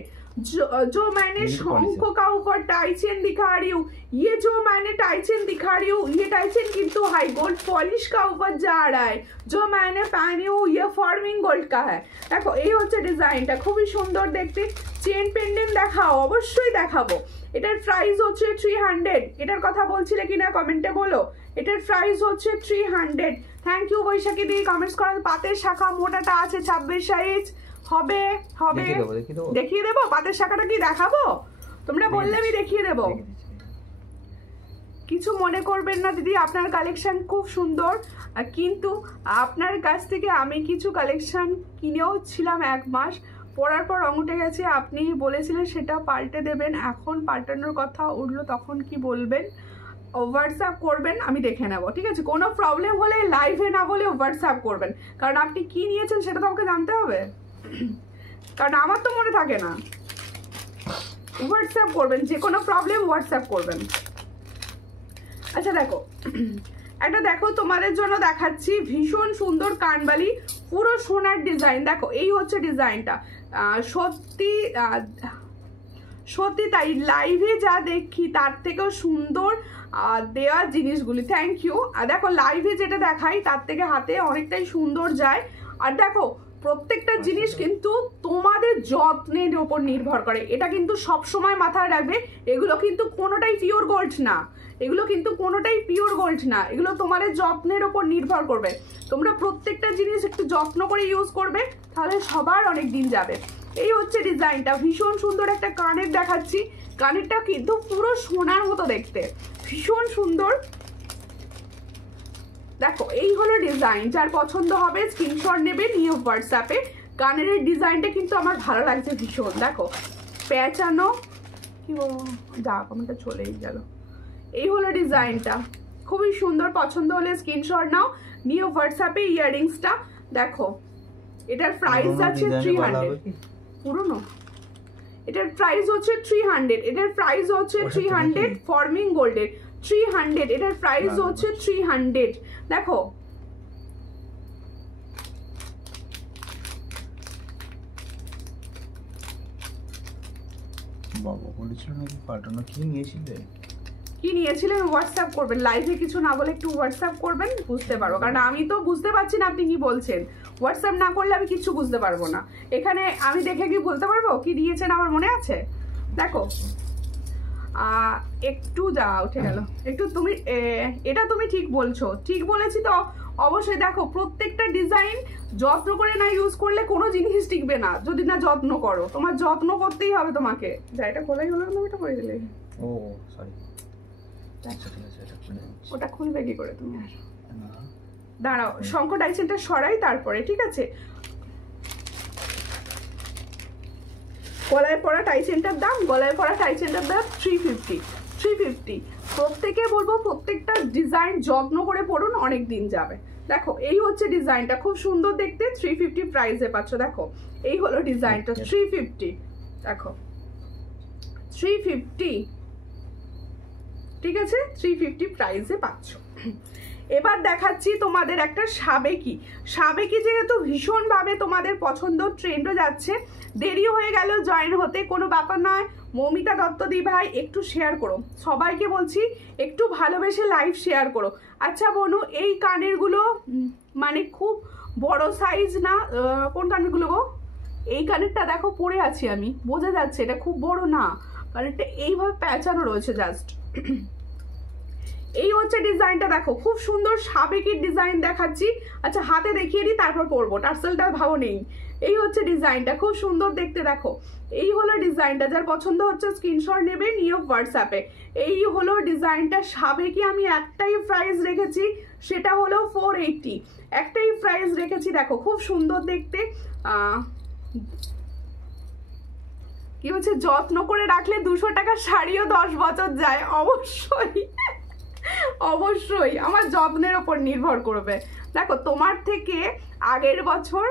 जो मैंने शंख का ऊपर टाई चेन दिखा रही हूँ, ये जो मैंने टाई चेन दिखा रही हूँ, ये टाई चेन किंतु हाई गोल्ड पॉलिश का ऊपर जा रहा है। जो मैंने पहनी हूँ ये फॉर्मिंग गोल्ड का है। देखो এই হচ্ছে ডিজাইনটা, খুবই সুন্দর দেখতে। চেন পেন্ডেন্ট দেখাও, অবশ্যই দেখাবো। এটার প্রাইস হচ্ছে 300। এটার কথা বলছিলে কিনা কমেন্টে বলো। এটার প্রাইস হচ্ছে 300। থ্যাংক ইউ বৈশাখী দি কমেন্টস করার। পাতের শাখা মোটাটা আছে 26 সাইজ, হবে দেখিয়ে দেবো। পাতের শাখাটা কি দেখাবো? তোমরা বললে আমি দেখিয়ে দেবো, কিছু মনে করবেন না দিদি। আপনার কালেকশন খুব সুন্দর, কিন্তু আপনার কাছ থেকে আমি কিছু কালেকশন কিনেও ছিলাম 1 মাস, পরার পর রং উঠে গেছে। আপনি বলেছিলেন সেটা পাল্টে দেবেন, এখন পাল্টানোর কথা উঠলো, তখন কি বলবেন? হোয়াটসঅ্যাপ করবেন, আমি দেখে নেবো, ঠিক আছে। কোনো প্রবলেম হলে লাইভে না বলে হোয়াটসঅ্যাপ করবেন, কারণ আপনি কি নিয়েছেন সেটা তো আমাকে জানতে হবে, কারণ আমার তো মনে থাকে না। হোয়াটসঅ্যাপ করবেন, যে কোনো প্রবলেম হোয়াটসঅ্যাপ করবেন। আচ্ছা দেখো একটা, দেখো তোমাদের জন্য দেখাচ্ছি ভীষণ সুন্দর কানবালি, পুরো সোনার ডিজাইন। দেখো এই হচ্ছে ডিজাইনটা, সত্যি সত্যি তাই লাইভে যা দেখি তার থেকেও সুন্দর দেওয়া জিনিসগুলি। Thank you. আর দেখো লাইভে যেটা দেখাই তার থেকে হাতে অনেকটাই সুন্দর যায়। আর দেখো প্রত্যেকটা জিনিস কিন্তু তোমাদের যত্নের উপর নির্ভর করে, এটা কিন্তু সব সময় মাথায় রাখবে। এগুলো কিন্তু কোনোটাই পিওর গোল্ড না, এগুলো কিন্তু কোনোটাই পিওর গোল্ড না, এগুলো তোমাদের যত্নের উপর নির্ভর করবে। তোমরা প্রত্যেকটা জিনিস একটু যত্ন করে ইউজ করবে, তাহলে সবার অনেক দিন যাবে। এই হচ্ছে ডিজাইনটা, ভীষণ সুন্দর একটা কানের দেখাচ্ছি। কানেরটা কিন্তু পুরো সোনার মতো দেখতে, ভীষণ সুন্দর। দেখো এই হলো ডিজাইন, যার পছন্দ হবে স্ক্রিনশট নেবে, নিয়ে হোয়াটসঅ্যাপে। কানের ডিজাইনটা কিন্তু আমার ভালো লাগছে ভীষণ। দেখো পেঁচানো, কি যা কমেন্টটা চলেই গেল। এই হলো ডিজাইনটা, খুবই সুন্দর। পছন্দ হলে স্ক্রিনশট নাও, নিয়ে হোয়াটসঅ্যাপে। ইয়াররিংসটা দেখো, এটার প্রাইস আছে 300। পুরনো, এটার প্রাইস হচ্ছে 300, এটার প্রাইস হচ্ছে 300। ফর্মিং গোল্ডের 300, এটার প্রাইস হচ্ছে 300। দেখো বাবা বলেছিল নাকি পাল্টানো, কি নিয়েছিলে? কি নিয়েছিলেন হোয়াটসঅ্যাপ করবেন, লাইভে কিছু না বলে একটু হোয়াটসঅ্যাপ করবেন, বুঝতে পারবো। কারণ আমি তো বুঝতে পারছি না আপনি কি বলছেন। হোয়াটসঅ্যাপ না করলে আমি কিছু বুঝতে পারবো না। এখানে আমি দেখে কি বলতে পারবো কি দিয়েছেন, আমার মনে আছে। দেখো একটু যা উঠে গেল একটু। তুমি এটা তুমি ঠিক বলছো, ঠিক বলেছি তো অবশ্যই। দেখো প্রত্যেকটা ডিজাইন যত্ন করে না ইউজ করলে কোনো জিনিস টিকবে না, যদি না যত্ন করো। তোমার যত্ন করতেই হবে তোমাকে। যা এটা খোলাই হলো না, এটা করে দিলে। ও সরি, ওটা খুলবে কি করে তুমি? আর দাঁড়াও, শঙ্কর ডাইসেনটা সরাই তারপরে, ঠিক আছে। গলায় পরা টাইসেন্টার দাম, গলায় পরা টাইসেন্টার দাম 350। প্রত্যেকে বলবো প্রত্যেকটা ডিজাইন যত্ন করে পড়ুন, অনেক দিন যাবে। দেখো এই হচ্ছে ডিজাইনটা, খুব সুন্দর দেখতে। 350 প্রাইসে পাচ্ছ। দেখো এই হলো ডিজাইনটা 350। দেখো 350, ঠিক আছে, 350 প্রাইসে পাচ্ছ। এবার দেখাচ্ছি তোমাদের একটা সাবেকি। সাবেকি যেহেতু ভীষণভাবে তোমাদের পছন্দ, ট্রেন্ডও যাচ্ছে, দেরি হয়ে গেল জয়েন হতে, কোনো ব্যাপার নয়। মৌমিতা দত্ত দি ভাই একটু শেয়ার করো, সবাইকে বলছি একটু ভালোবেসে লাইভ শেয়ার করো। আচ্ছা বনু, এই কানেরগুলো মানে খুব বড় সাইজ না? কোন কানেরগুলো গো? এই কানেরটা দেখো পরে আছি আমি, বোঝা যাচ্ছে এটা খুব বড় না, কানেরটা এইভাবে প্যাঁচানো রয়েছে জাস্ট। এই হচ্ছে ডিজাইনটা, দেখো খুব সুন্দর সাবেকির ডিজাইন দেখাচ্ছি। আচ্ছা হাতে দেখিয়ে দিই তারপর পরবো, টার্সেলটা ভাবো নেই। এই হচ্ছে ডিজাইনটা, খুব সুন্দর দেখতে, দেখো এই হলো ডিজাইনটা। যার পছন্দ হচ্ছে স্ক্রিনশট নেবে, নিয়ে হোয়াটসঅ্যাপে। এই হলো ডিজাইনটা সাবেকি। আমি একটাই প্রাইস রেখেছি, সেটা হলো 480। একটাই প্রাইস রেখেছি, দেখো খুব সুন্দর দেখতে। কি হচ্ছে, যত্ন করে রাখলে 200 টাকার শাড়িও 10 বছর যায়। অবশ্যই অবশ্যই আমার যত্নের ওপর নির্ভর করবে। দেখো তোমার থেকে আগের বছর,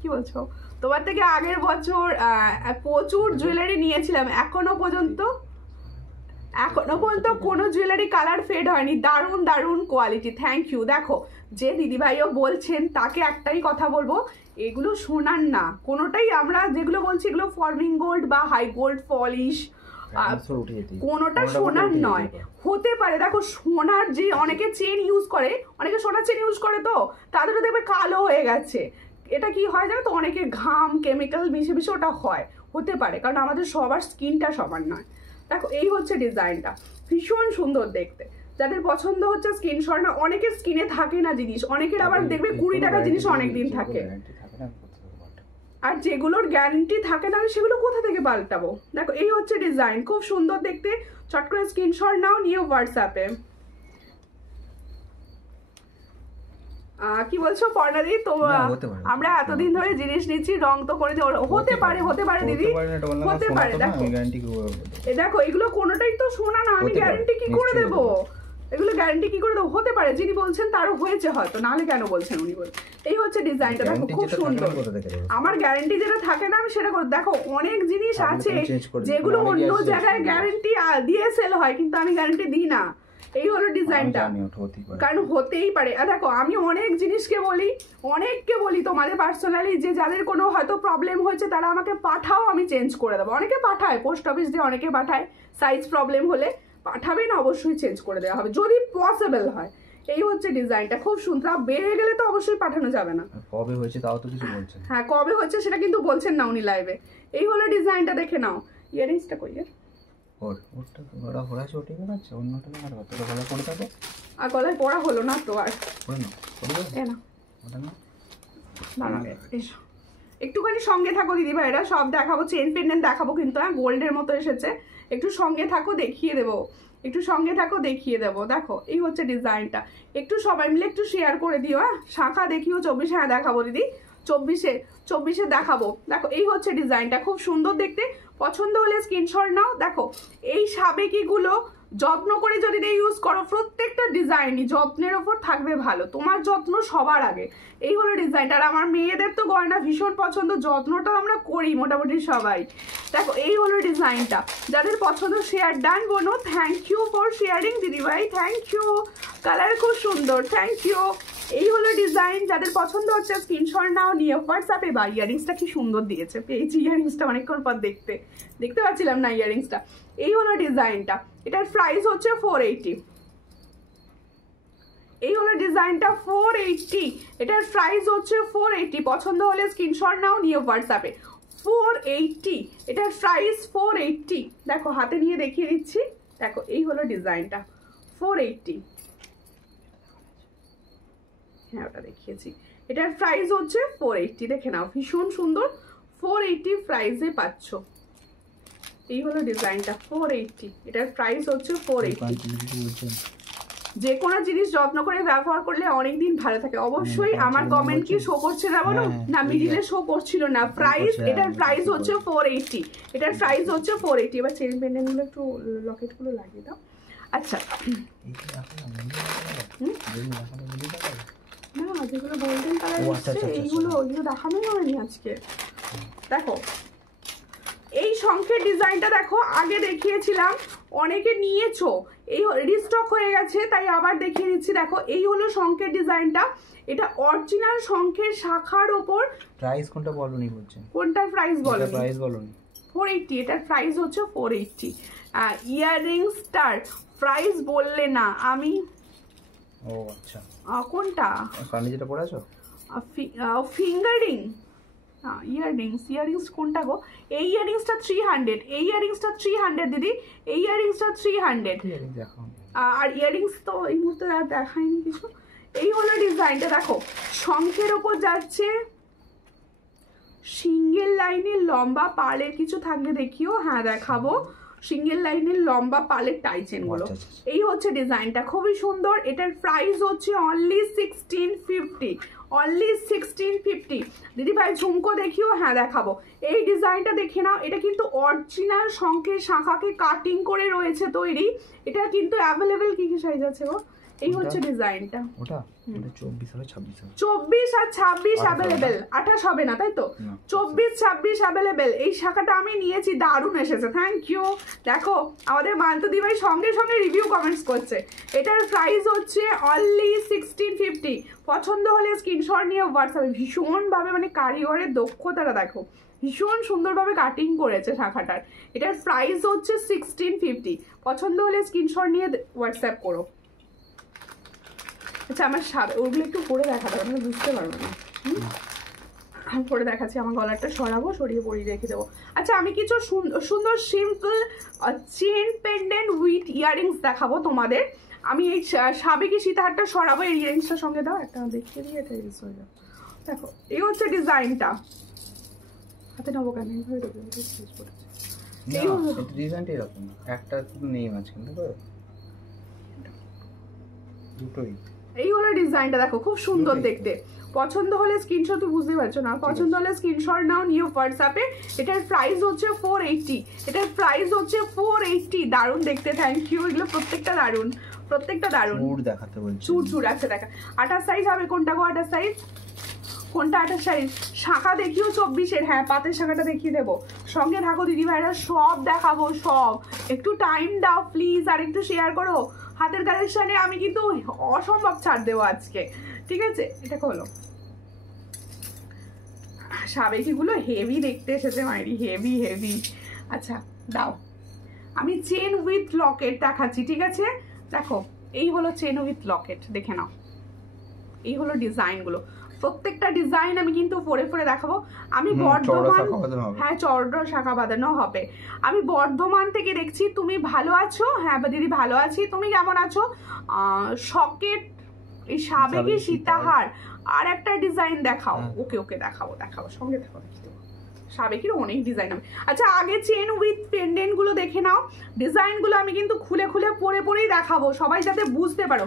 কি বলছো, তোমার থেকে আগের বছর প্রচুর জুয়েলারি নিয়েছিলাম, এখনো পর্যন্ত কোনো জুয়েলারি কালার ফেড হয়নি। দারুণ দারুণ কোয়ালিটি, থ্যাংক ইউ। দেখো যে দিদিভাইও বলছেন তাকে একটাই কথা বলবো, এগুলো সোনার না কোনোটাই। আমরা যেগুলো বলছি এগুলো ফর্মিং গোল্ড বা হাই গোল্ড পলিশ, কোনোটা সোনার নয়। হতে পারে দেখো সোনার যে অনেকে চেন ইউজ করে, অনেকে সোনার চেন ইউজ করে, তো তাদেরও দেখবে কালো হয়ে গেছে। এটা কি হয় জানো তো, অনেকে ঘাম কেমিক্যাল মিশে মিশে ওটা হয়, হতে পারে, কারণ আমাদের সবার স্কিনটা সমান নয়। দেখো এই হচ্ছে ডিজাইনটা, ভীষণ সুন্দর দেখতে। যাদের পছন্দ হচ্ছে স্ক্রিনশট না, অনেকের স্কিনে থাকে না জিনিস, অনেকের আবার দেখবে 20 টাকার জিনিস অনেকদিন থাকে, আর যেগুলোর গ্যারান্টি থাকে না সেগুলো কোথা থেকে পাল্টাবো। দেখো এই হচ্ছে ডিজাইন, খুব সুন্দর দেখতে। চট করে স্ক্রিনশট নাও, নিয়ে হোয়াটসঅ্যাপে। কি বলছো পর্ণাদি? তো আমরা এতদিন ধরে জিনিস নিচ্ছি, রং তো করে হতে পারে দিদি, হতে পারে। দেখো দেখো এগুলো কোনোটাই তো সোনা না, আমি গ্যারান্টি কি করে দেবো, এগুলো গ্যারান্টি কি করে দেবো? হতে পারে যিনি বলছেন তারও হয়েছে হয়তো, নাহলে কেন বলছেন উনি বল। এই হচ্ছে ডিজাইনটা, দেখো খুব সুন্দর। আমার গ্যারান্টি যেটা থাকে না আমি সেটা করে, দেখো অনেক জিনিস আছে যেগুলো অন্য জায়গায় গ্যারান্টি দিয়ে সেল হয়, কিন্তু আমি গ্যারান্টি দিই না। এই হলো ডিজাইনটা, কারণ হতেই পারে। দেখো আমি অনেক জিনিসকে বলি, অনেককে বলি তোমাদের পার্সোনালি, যে যাদের কোনো হয়তো প্রবলেম হয়েছে তারা আমাকে পাঠাও, আমি চেঞ্জ করে দেবো। অনেকে পাঠায়, পোস্ট অফিস দিয়ে অনেকে পাঠায়, সাইজ প্রবলেম হলে পাঠাবেন, অবশ্যই চেঞ্জ করে দেওয়া হবে যদি পসিবল হয়। এই হচ্ছে ডিজাইনটা, খুব সুন্দর। বেড়ে গেলে তো অবশ্যই পাঠানো যাবে না। কবে হয়েছে তাও তো কিছু বলছেন? হ্যাঁ কবে হচ্ছে সেটা কিন্তু বলছেন না উনি লাইভে। এই হলো ডিজাইনটা, দেখে নাও। ইয়ারিংসটা কই? আর গলায় পড়া হলো না তো, আর একটুখানি সঙ্গে থাকো দিদি ভাইরা, সব দেখাবো, চেন পেন্ডেন্ট দেখাবো কিন্তু, হ্যাঁ গোল্ডের মতো এসেছে। একটু সঙ্গে থাকো, দেখিয়ে দেবো, একটু সঙ্গে থাকো, দেখিয়ে দেবো। দেখো এই হচ্ছে ডিজাইনটা, একটু সবাই মিলে একটু শেয়ার করে দিও। হ্যাঁ শাখা দেখিও 24, হ্যাঁ দেখাবো দিদি, 24 দেখাবো। দেখো এই হচ্ছে ডিজাইনটা, খুব সুন্দর দেখতে। পছন্দ হলে স্ক্রিনশট নাও। দেখো এই সাবেকিগুলো যত্ন করে যদি ইউজ করো, প্রত্যেকটা ডিজাইনই যত্নের ওপর থাকবে ভালো, তোমার যত্ন সবার আগে। এই হলো ডিজাইনটা। আর আমার মেয়েদের তো গয়না ভীষণ পছন্দ, যত্নটা আমরা করি মোটামুটি সবাই। দেখো এই হলো ডিজাইনটা, যাদের পছন্দ শেয়ার ডান বোনো। থ্যাংক ইউ ফর শেয়ারিং দিদিভাই, থ্যাংক ইউ। কালার খুব সুন্দর, থ্যাংক ইউ। এই হলো ডিজাইন, যাদের পছন্দ হচ্ছে স্ক্রিনশট নাও, নিয়ে হোয়াটসঅ্যাপে। বা ইয়ারিংসটা কি সুন্দর দিয়েছে, পেয়েছি ইয়ারিংসটা অনেকক্ষণ পর, দেখতে পাচ্ছিলাম না ইয়ারিংসটা। এই হলো ডিজাইনটা, এটার প্রাইস হচ্ছে 480। এই হলো ডিজাইনটা 480, এটার প্রাইস হচ্ছে 480। পছন্দ হলে স্ক্রিনশট নাও, নিয়ে হোয়াটসঅ্যাপে। 480, এটার প্রাইস 480। দেখো হাতে নিয়ে দেখিয়ে দিচ্ছি, দেখো এই হলো ডিজাইনটা 480। হ্যাঁ ওটা দেখিয়েছি। এটার প্রাইস হচ্ছে 480, দেখে নাও ভীষণ সুন্দর, 480 প্রাইসে পাচ্ছ। এই হলো ডিজাইনটা 480, এটার প্রাইস হচ্ছে 480। যে কোনো জিনিস যত্ন করে ব্যবহার করলে অনেকদিন ভালো থাকে। অবশ্যই আমার কমেন্ট কি শো করছে না বলো? না মিডিলে শো করছিল না প্রাইস। এটার প্রাইস হচ্ছে 480, এটার প্রাইস হচ্ছে 480। এবার চেন পেন্ডেন্টগুলো একটু লকেটগুলো লাগিয়ে দাও। আচ্ছা না যেগুলো গোল্ডেন কালার হচ্ছে এইগুলো দেখানোই হয়নি আজকে। দেখো এই শঙ্খের ডিজাইনটা দেখো, আগে দেখিয়েছিলাম, অনেকে নিয়েছো, এই রিস্টক হয়ে গেছে তাই আবার দেখিয়ে দিচ্ছি। দেখো এই হলো শঙ্খের ডিজাইনটা, এটা অরিজিনাল শঙ্খের শাখার উপর। প্রাইস কোনটা বলনি বলছেন? কোনটার প্রাইস বলো? প্রাইস বলনি। 480, এটার প্রাইস হচ্ছে 480। ইয়াররিংসটার প্রাইস বললে না আমি। ও আচ্ছা, কোনটা কানে যেটা পরে আছো? ফিঙ্গারিং ইয়াররিংস কোনটা গো? এই ইয়াররিংসটা 300, এই ইয়াররিংসটা 300 দিদি, এই ইয়াররিংসটা 300। আর ইয়াররিংস তো এই মুহূর্তে আর দেখায়নি কিছু। এই হলো ডিজাইনটা, দেখো শঙ্খের ওপর যাচ্ছে, সিঙ্গেল লাইনের লম্বা পার্লের কিছু থাকলে দেখিও। হ্যাঁ দেখাবো, সিঙ্গেল লাইনের লম্বা পার্লের টাই চেন গুলো। এই হচ্ছে ডিজাইনটা, খুবই সুন্দর। এটার প্রাইস হচ্ছে অনলি 1650, অনলি 1650। দিদি ভাই ঝুমকো দেখিও। হ্যাঁ দেখাবো, এই ডিজাইনটা দেখে নাও। এটা কিন্তু অরিজিনাল শঙ্খের শাখাকে কাটিং করে রয়েছে তৈরি। এটা কিন্তু অ্যাভেলেবেল কি কি সাইজ আছে গো? এই হচ্ছে ডিজাইনটা। ওটা 24 আর 26, 24 আর 26 অ্যাভেলেবেল, 28 হবে না তাই তো? 24 26 অ্যাভেলেবেল। এই শাখাটা আমি নিয়েছি, দারুণ এসেছে, থ্যাংক ইউ। দেখো আমাদের মালতী ভাই সঙ্গে সঙ্গে রিভিউ কমেন্টস করছে। এটার প্রাইস হচ্ছে অনলি 1650। পছন্দ হলে স্ক্রিনশট নিয়ে হোয়াটসঅ্যাপে। ভীষণভাবে মানে কারিগরের দক্ষতাটা দেখো, ভীষণ সুন্দরভাবে কাটিং করেছে শাখাটার। এটার প্রাইস হচ্ছে 1650। পছন্দ হলে স্ক্রিনশট নিয়ে হোয়াটসঅ্যাপ করো। আচ্ছা আমার ওগুলো একটু পরে দেখাতে হবে, আমি বুঝতে পারবো না। আমি পরে দেখাচ্ছি, আমার গলাটা সরাবো, সরিয়ে পরিয়ে রেখে দেবো। আচ্ছা আমি কিছু সুন্দর simple chain pendant with earrings দেখাবো তোমাদের। আমি এই সাবেকি সীতাহারটা সরাবো, এই ইয়াররিংসটার সঙ্গে দাও একটা দেখিয়ে দিই, এটা ইউজ হয়ে যাবে। দেখো এই হচ্ছে ডিজাইনটা, হাতে নেবো কেন? ডিজাইনটা এরকম একটা নেই মাঝখানে, দেখো দুটোই। এই হলো ডিজাইনটা, দেখো খুব সুন্দর দেখতে। পছন্দ হলে স্ক্রিনশট, তো বুঝতে পারছো না, পছন্দ হলে স্ক্রিনশট নাও, নিউ হোয়াটসঅ্যাপে। এটার প্রাইস হচ্ছে 480, এটার প্রাইস হচ্ছে 480। দারুণ দেখতে, থ্যাংক ইউ। এগুলো প্রত্যেকটা দারুণ, প্রত্যেকটা দারুণ। চুর দেখাতে বলছি, চুর আছে দেখা। 28 সাইজ হবে কোনটা গো? 28 সাইজ কোনটা? 28 সাইজ। শাখা দেখিও 24-এর। হ্যাঁ পাতের শাখাটা দেখিয়ে দেবো, সঙ্গে থাকো দিদি ভাইরা, সব দেখাবো সব। একটু টাইম দাও প্লিজ, আর একটু শেয়ার করো। হাতের কালেকশনে আমি কিন্তু অসম্ভব ছাড় দেবো আজকে, ঠিক আছে? এটা হলো সাবেকিগুলো হেভি দেখতে এসেছে মাইরি, হেভি হেভি। আচ্ছা দাও, আমি চেন উইথ লকেট দেখাচ্ছি, ঠিক আছে? দেখো এই হলো চেন উইথ লকেট, দেখে নাও। এই হলো ডিজাইনগুলো, প্রত্যেকটা ডিজাইন আমি কিন্তু পরে পরে দেখাবো। আমি বর্ধমান, হ্যাঁ চওড়া শাখা বাঁধানো হবে। আমি বর্ধমান থেকে দেখছি, তুমি ভালো আছো? হ্যাঁ দিদি ভালো আছি, তুমি কেমন আছো? সকেট, এই সাবেকি সীতাহার, আর একটা ডিজাইন দেখাও। ওকে ওকে দেখাবো, দেখাবো, সঙ্গে থাকো, দেখি দেবো। সাবেকির অনেক ডিজাইন হবে। আচ্ছা আগে চেন উইথ পেন্ডেন্ট গুলো দেখে নাও। ডিজাইনগুলো আমি কিন্তু খুলে খুলে পরে পরেই দেখাবো, সবাই যাতে বুঝতে পারো।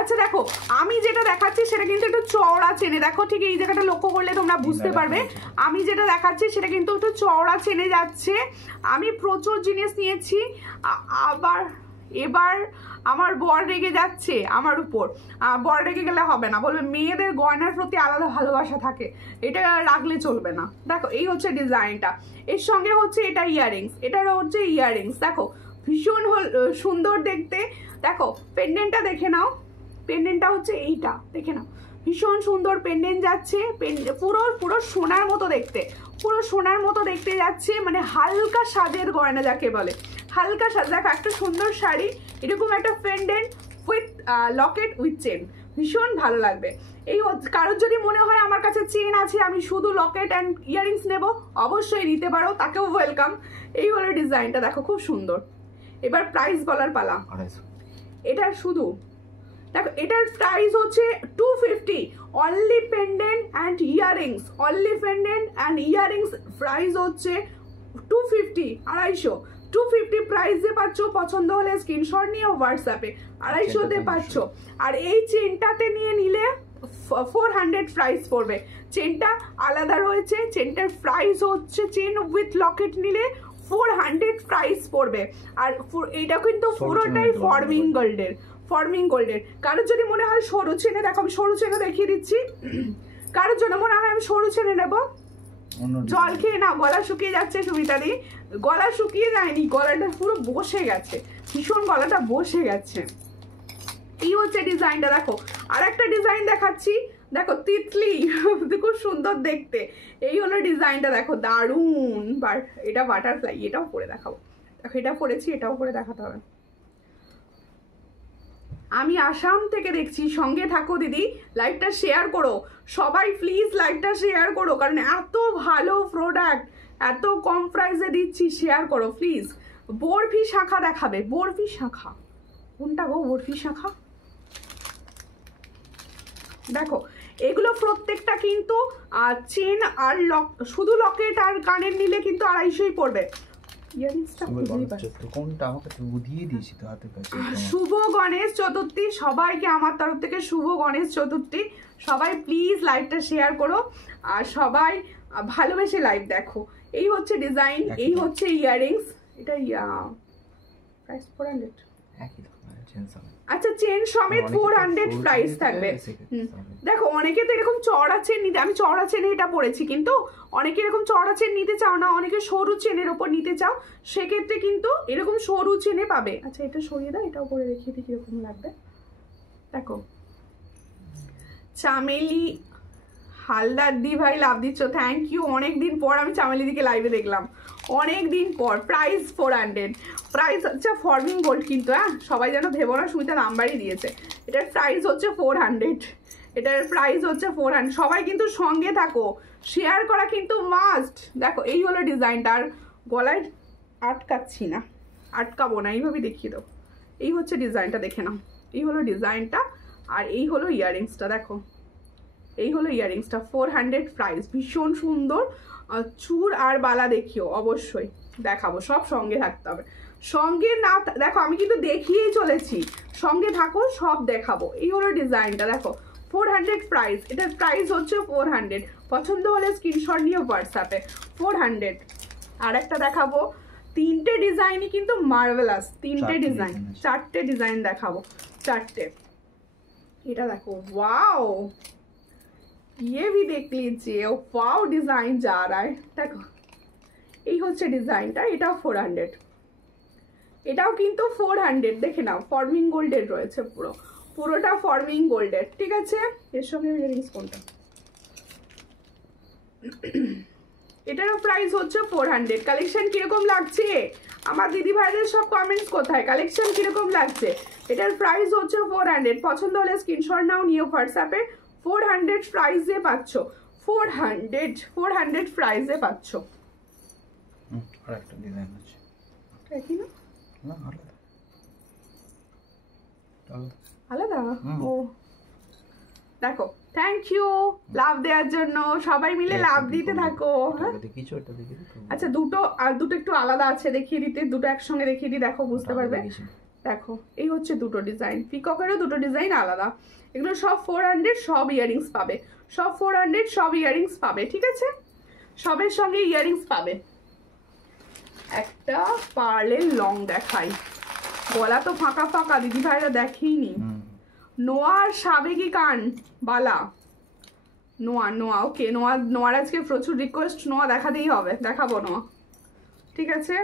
আচ্ছা দেখো আমি যেটা দেখাচ্ছি সেটা কিন্তু একটু চওড়া চেনে, দেখো ঠিক এই জায়গাটা লক্ষ্য করলে তোমরা বুঝতে পারবে। আমি যেটা দেখাচ্ছি সেটা কিন্তু একটু চওড়া চেনে যাচ্ছে। আমি প্রচুর জিনিস নিয়েছি, আবার এবার আমার বর রেগে যাচ্ছে আমার উপর। বর রেগে গেলে হবে না, বলবে মেয়েদের গয়নার প্রতি আলাদা ভালোবাসা থাকে, এটা রাখলে চলবে না। দেখো এই হচ্ছে ডিজাইনটা, এর সঙ্গে হচ্ছে এটা ইয়াররিংস, এটারও হচ্ছে ইয়াররিংস। দেখো ভীষণ সুন্দর দেখতে। দেখো পেন্ডেন্টটা দেখে নাও, পেন্ডেন্টটা হচ্ছে এইটা, দেখে নাও ভীষণ সুন্দর পেন্ডেন্ট যাচ্ছে। পুরো পুরো সোনার মতো দেখতে, পুরো সোনার মতো দেখতে যাচ্ছে, মানে হালকা সাজের গয়না যাকে বলে, হালকা সাজ। দেখো একটা সুন্দর শাড়ি, এরকম একটা pendant with Locket with chain, ভীষণ ভালো লাগবে। এই কারোর যদি মনে হয় আমার কাছে চেন আছে, আমি শুধু লকেট অ্যান্ড ইয়াররিংস নেব, অবশ্যই নিতে পারো, তাকেও ওয়েলকাম। এই হলো ডিজাইনটা, দেখো খুব সুন্দর। এবার প্রাইস বলার পালা। এটা শুধু দেখো, এটার প্রাইস হচ্ছে 250, only pendant and earrings, only pendant and earrings price হচ্ছে 250, 250, 250 প্রাইসে পাচ্ছ। পছন্দ হলে স্ক্রিনশট নিয়ে হোয়াটসঅ্যাপে 250-তে পাচ্ছ। আর এই চেনটাতে নিয়ে নিলে 400 প্রাইস পড়বে। চেনটা আলাদা রয়েছে, চেনটার প্রাইস হচ্ছে চেন উইথ লকেট নিলে 400 প্রাইস পড়বে। আর এইটা কিন্তু পুরোটাই ফর্মিং গোল্ডের, ফর্মিং গোল্ডের। কারোর যদি মনে হয় সরু চেনে, দেখো আমি সরু চেনে দেখিয়ে দিচ্ছি। কারোর জন্য মনে হয় আমি সরু চেনে নেবো, জল খেয়ে না, গলা শুকিয়ে যাচ্ছে সুমিতাদি। গলা শুকিয়ে যায়নি, গলাটা পুরো বসে গেছে, ভীষণ গলাটা বসে গেছে। এই হচ্ছে ডিজাইনটা। দেখো আর একটা ডিজাইন দেখাচ্ছি, দেখো তিতলি খুব সুন্দর দেখতে। এই হলো ডিজাইনটা, দেখো দারুন। এটা বাটারফ্লাই, এটাও পরে দেখাবো। দেখো এটা পরেছি, এটাও পরে দেখাতে হবে। আমি আসাম থেকে দেখছি, সঙ্গে থাকো দিদি, লাইভটা শেয়ার করো সবাই প্লিজ, লাইভটা শেয়ার করো, কারণ এত ভালো প্রোডাক্ট এত কম প্রাইসে দিচ্ছি, শেয়ার করো প্লিজ। বরফি শাখা দেখাবে, বরফি শাখা কোনটা গো? বরফি শাখা দেখো, এগুলো প্রত্যেকটা কিন্তু চেন আর লক, শুধু লকেট আর কানের নিলে কিন্তু 250ই পড়বে। কোনটা আমাকে বুঝিয়ে দিয়েছি তো হাতের কাছে। শুভ গণেশ চতুর্থী সবাইকে আমার তরফ থেকে, শুভ গণেশ চতুর্থী। সবাই প্লিজ লাইভটা শেয়ার করো আর সবাই ভালোবেসে লাইভ দেখো। এই হচ্ছে ডিজাইন, এই হচ্ছে ইয়াররিংস। এটা প্রাইস 400। আচ্ছা চেন সমেত 400 প্রাইস থাকবে। দেখো অনেকে তো এরকম চওড়া চেন নিতে, আমি চওড়া চেনে এটা পরেছি, কিন্তু অনেকে এরকম চওড়া চেন নিতে চাও না, অনেকে সরু চেনের ওপর নিতে চাও, সেক্ষেত্রে কিন্তু এরকম সরু চেনে পাবে। আচ্ছা এটা সরিয়ে দাও, এটাও পরে দেখিয়ে দিই কিরকম লাগবে। দেখো চামেলি হালদার দি ভাই লাভ দিচ্ছ, থ্যাংক ইউ। অনেকদিন পর আমি চামেলি দিকে লাইভে দেখলাম, অনেক দিন পর। প্রাইস 400, প্রাইস হচ্ছে ফর্মিং গোল্ড কিন্তু, হ্যাঁ সবাই যেন ভেবো না সুমিতা নাম্বারই দিয়েছে। এটার প্রাইস হচ্ছে 400, এটার প্রাইস হচ্ছে 400। সবাই কিন্তু সঙ্গে থাকো, শেয়ার করা কিন্তু মাস্ট। দেখো এই হলো ডিজাইনটা, আর গলায় আটকাচ্ছি না, আটকাবো না, এইভাবে দেখিয়ে দাও। এই হচ্ছে ডিজাইনটা, দেখে নাও। এই হলো ডিজাইনটা, আর এই হলো ইয়াররিংসটা। দেখো এই হলো ইয়াররিংসটা, 400 প্রাইস, ভীষণ সুন্দর। চূড় আর বালা দেখিও, অবশ্যই দেখাবো, সব সঙ্গে থাকতে হবে। সঙ্গে না দেখো আমি কিন্তু দেখিয়েই চলেছি, সঙ্গে থাকো সব দেখাবো। এই হলো ডিজাইনটা, দেখো 400 প্রাইস, এটার প্রাইস হচ্ছে 400। পছন্দ হলে স্ক্রিনশট নিয়ে হোয়াটসঅ্যাপে 400। আর একটা দেখাবো, তিনটে ডিজাইনই কিন্তু মার্ভেলাস, তিনটে ডিজাইন, 4টে ডিজাইন দেখাবো, 4টে। এটা দেখো, ওয়াও ये भी देख लीजिए, वाओ डिजाइन जा रहा है। देखो এই হচ্ছে ডিজাইনটা, এটাও 400, এটাও কিন্তু 400। দেখে নাও ফর্মিং গোল্ডের রয়েছে, পুরোটা ফর্মিং গোল্ডের, ঠিক আছে। এর সঙ্গে ইয়াররিংস কোনটা? এটারও প্রাইস হচ্ছে 400। কালেকশন কিরকম লাগছে আমার দিদি ভাইদের সব কমেন্টস কোথায়, কালেকশন কিরকম লাগছে? এটার প্রাইস হচ্ছে 400। পছন্দ হলে স্ক্রিনশট নাও, নিয়ে হোয়াটসঅ্যাপে 400 প্রাইসে পাচ্ছ, 400 প্রাইসে পাচ্ছ। আরেকটা ডিজাইন আছে, একই না? না আলাদা আলাদা। ও দেখো, থ্যাংক ইউ লাভ দেওয়ার জন্য, সবাই মিলে লাভ দিতে থাকো। আচ্ছা দুটো, আর দুটো একটু আলাদা আছে, দেখিয়ে দিতে, দুটো একসঙ্গে দেখিয়ে দিই, দেখো বুঝতে পারবে। দেখো এই হচ্ছে দুটো ডিজাইন, পিককেরও দুটো ডিজাইন আলাদা। এগুলো সব 400, সব ইয়াররিংস পাবে, সব 400, সব ইয়াররিংস পাবে, ঠিক আছে। সবের সঙ্গে ইয়াররিংস পাবে। একটা পার্লের লং দেখাই, গলা তো ফাঁকা ফাঁকা, দিদি ভাইরা দেখিনি। নোয়ার সাবেকি কান বালা, নোয়া ওকে, নোয়ার আজকে প্রচুর রিকোয়েস্ট, নোয়া দেখাতেই হবে, দেখাবো নোয়া, ঠিক আছে।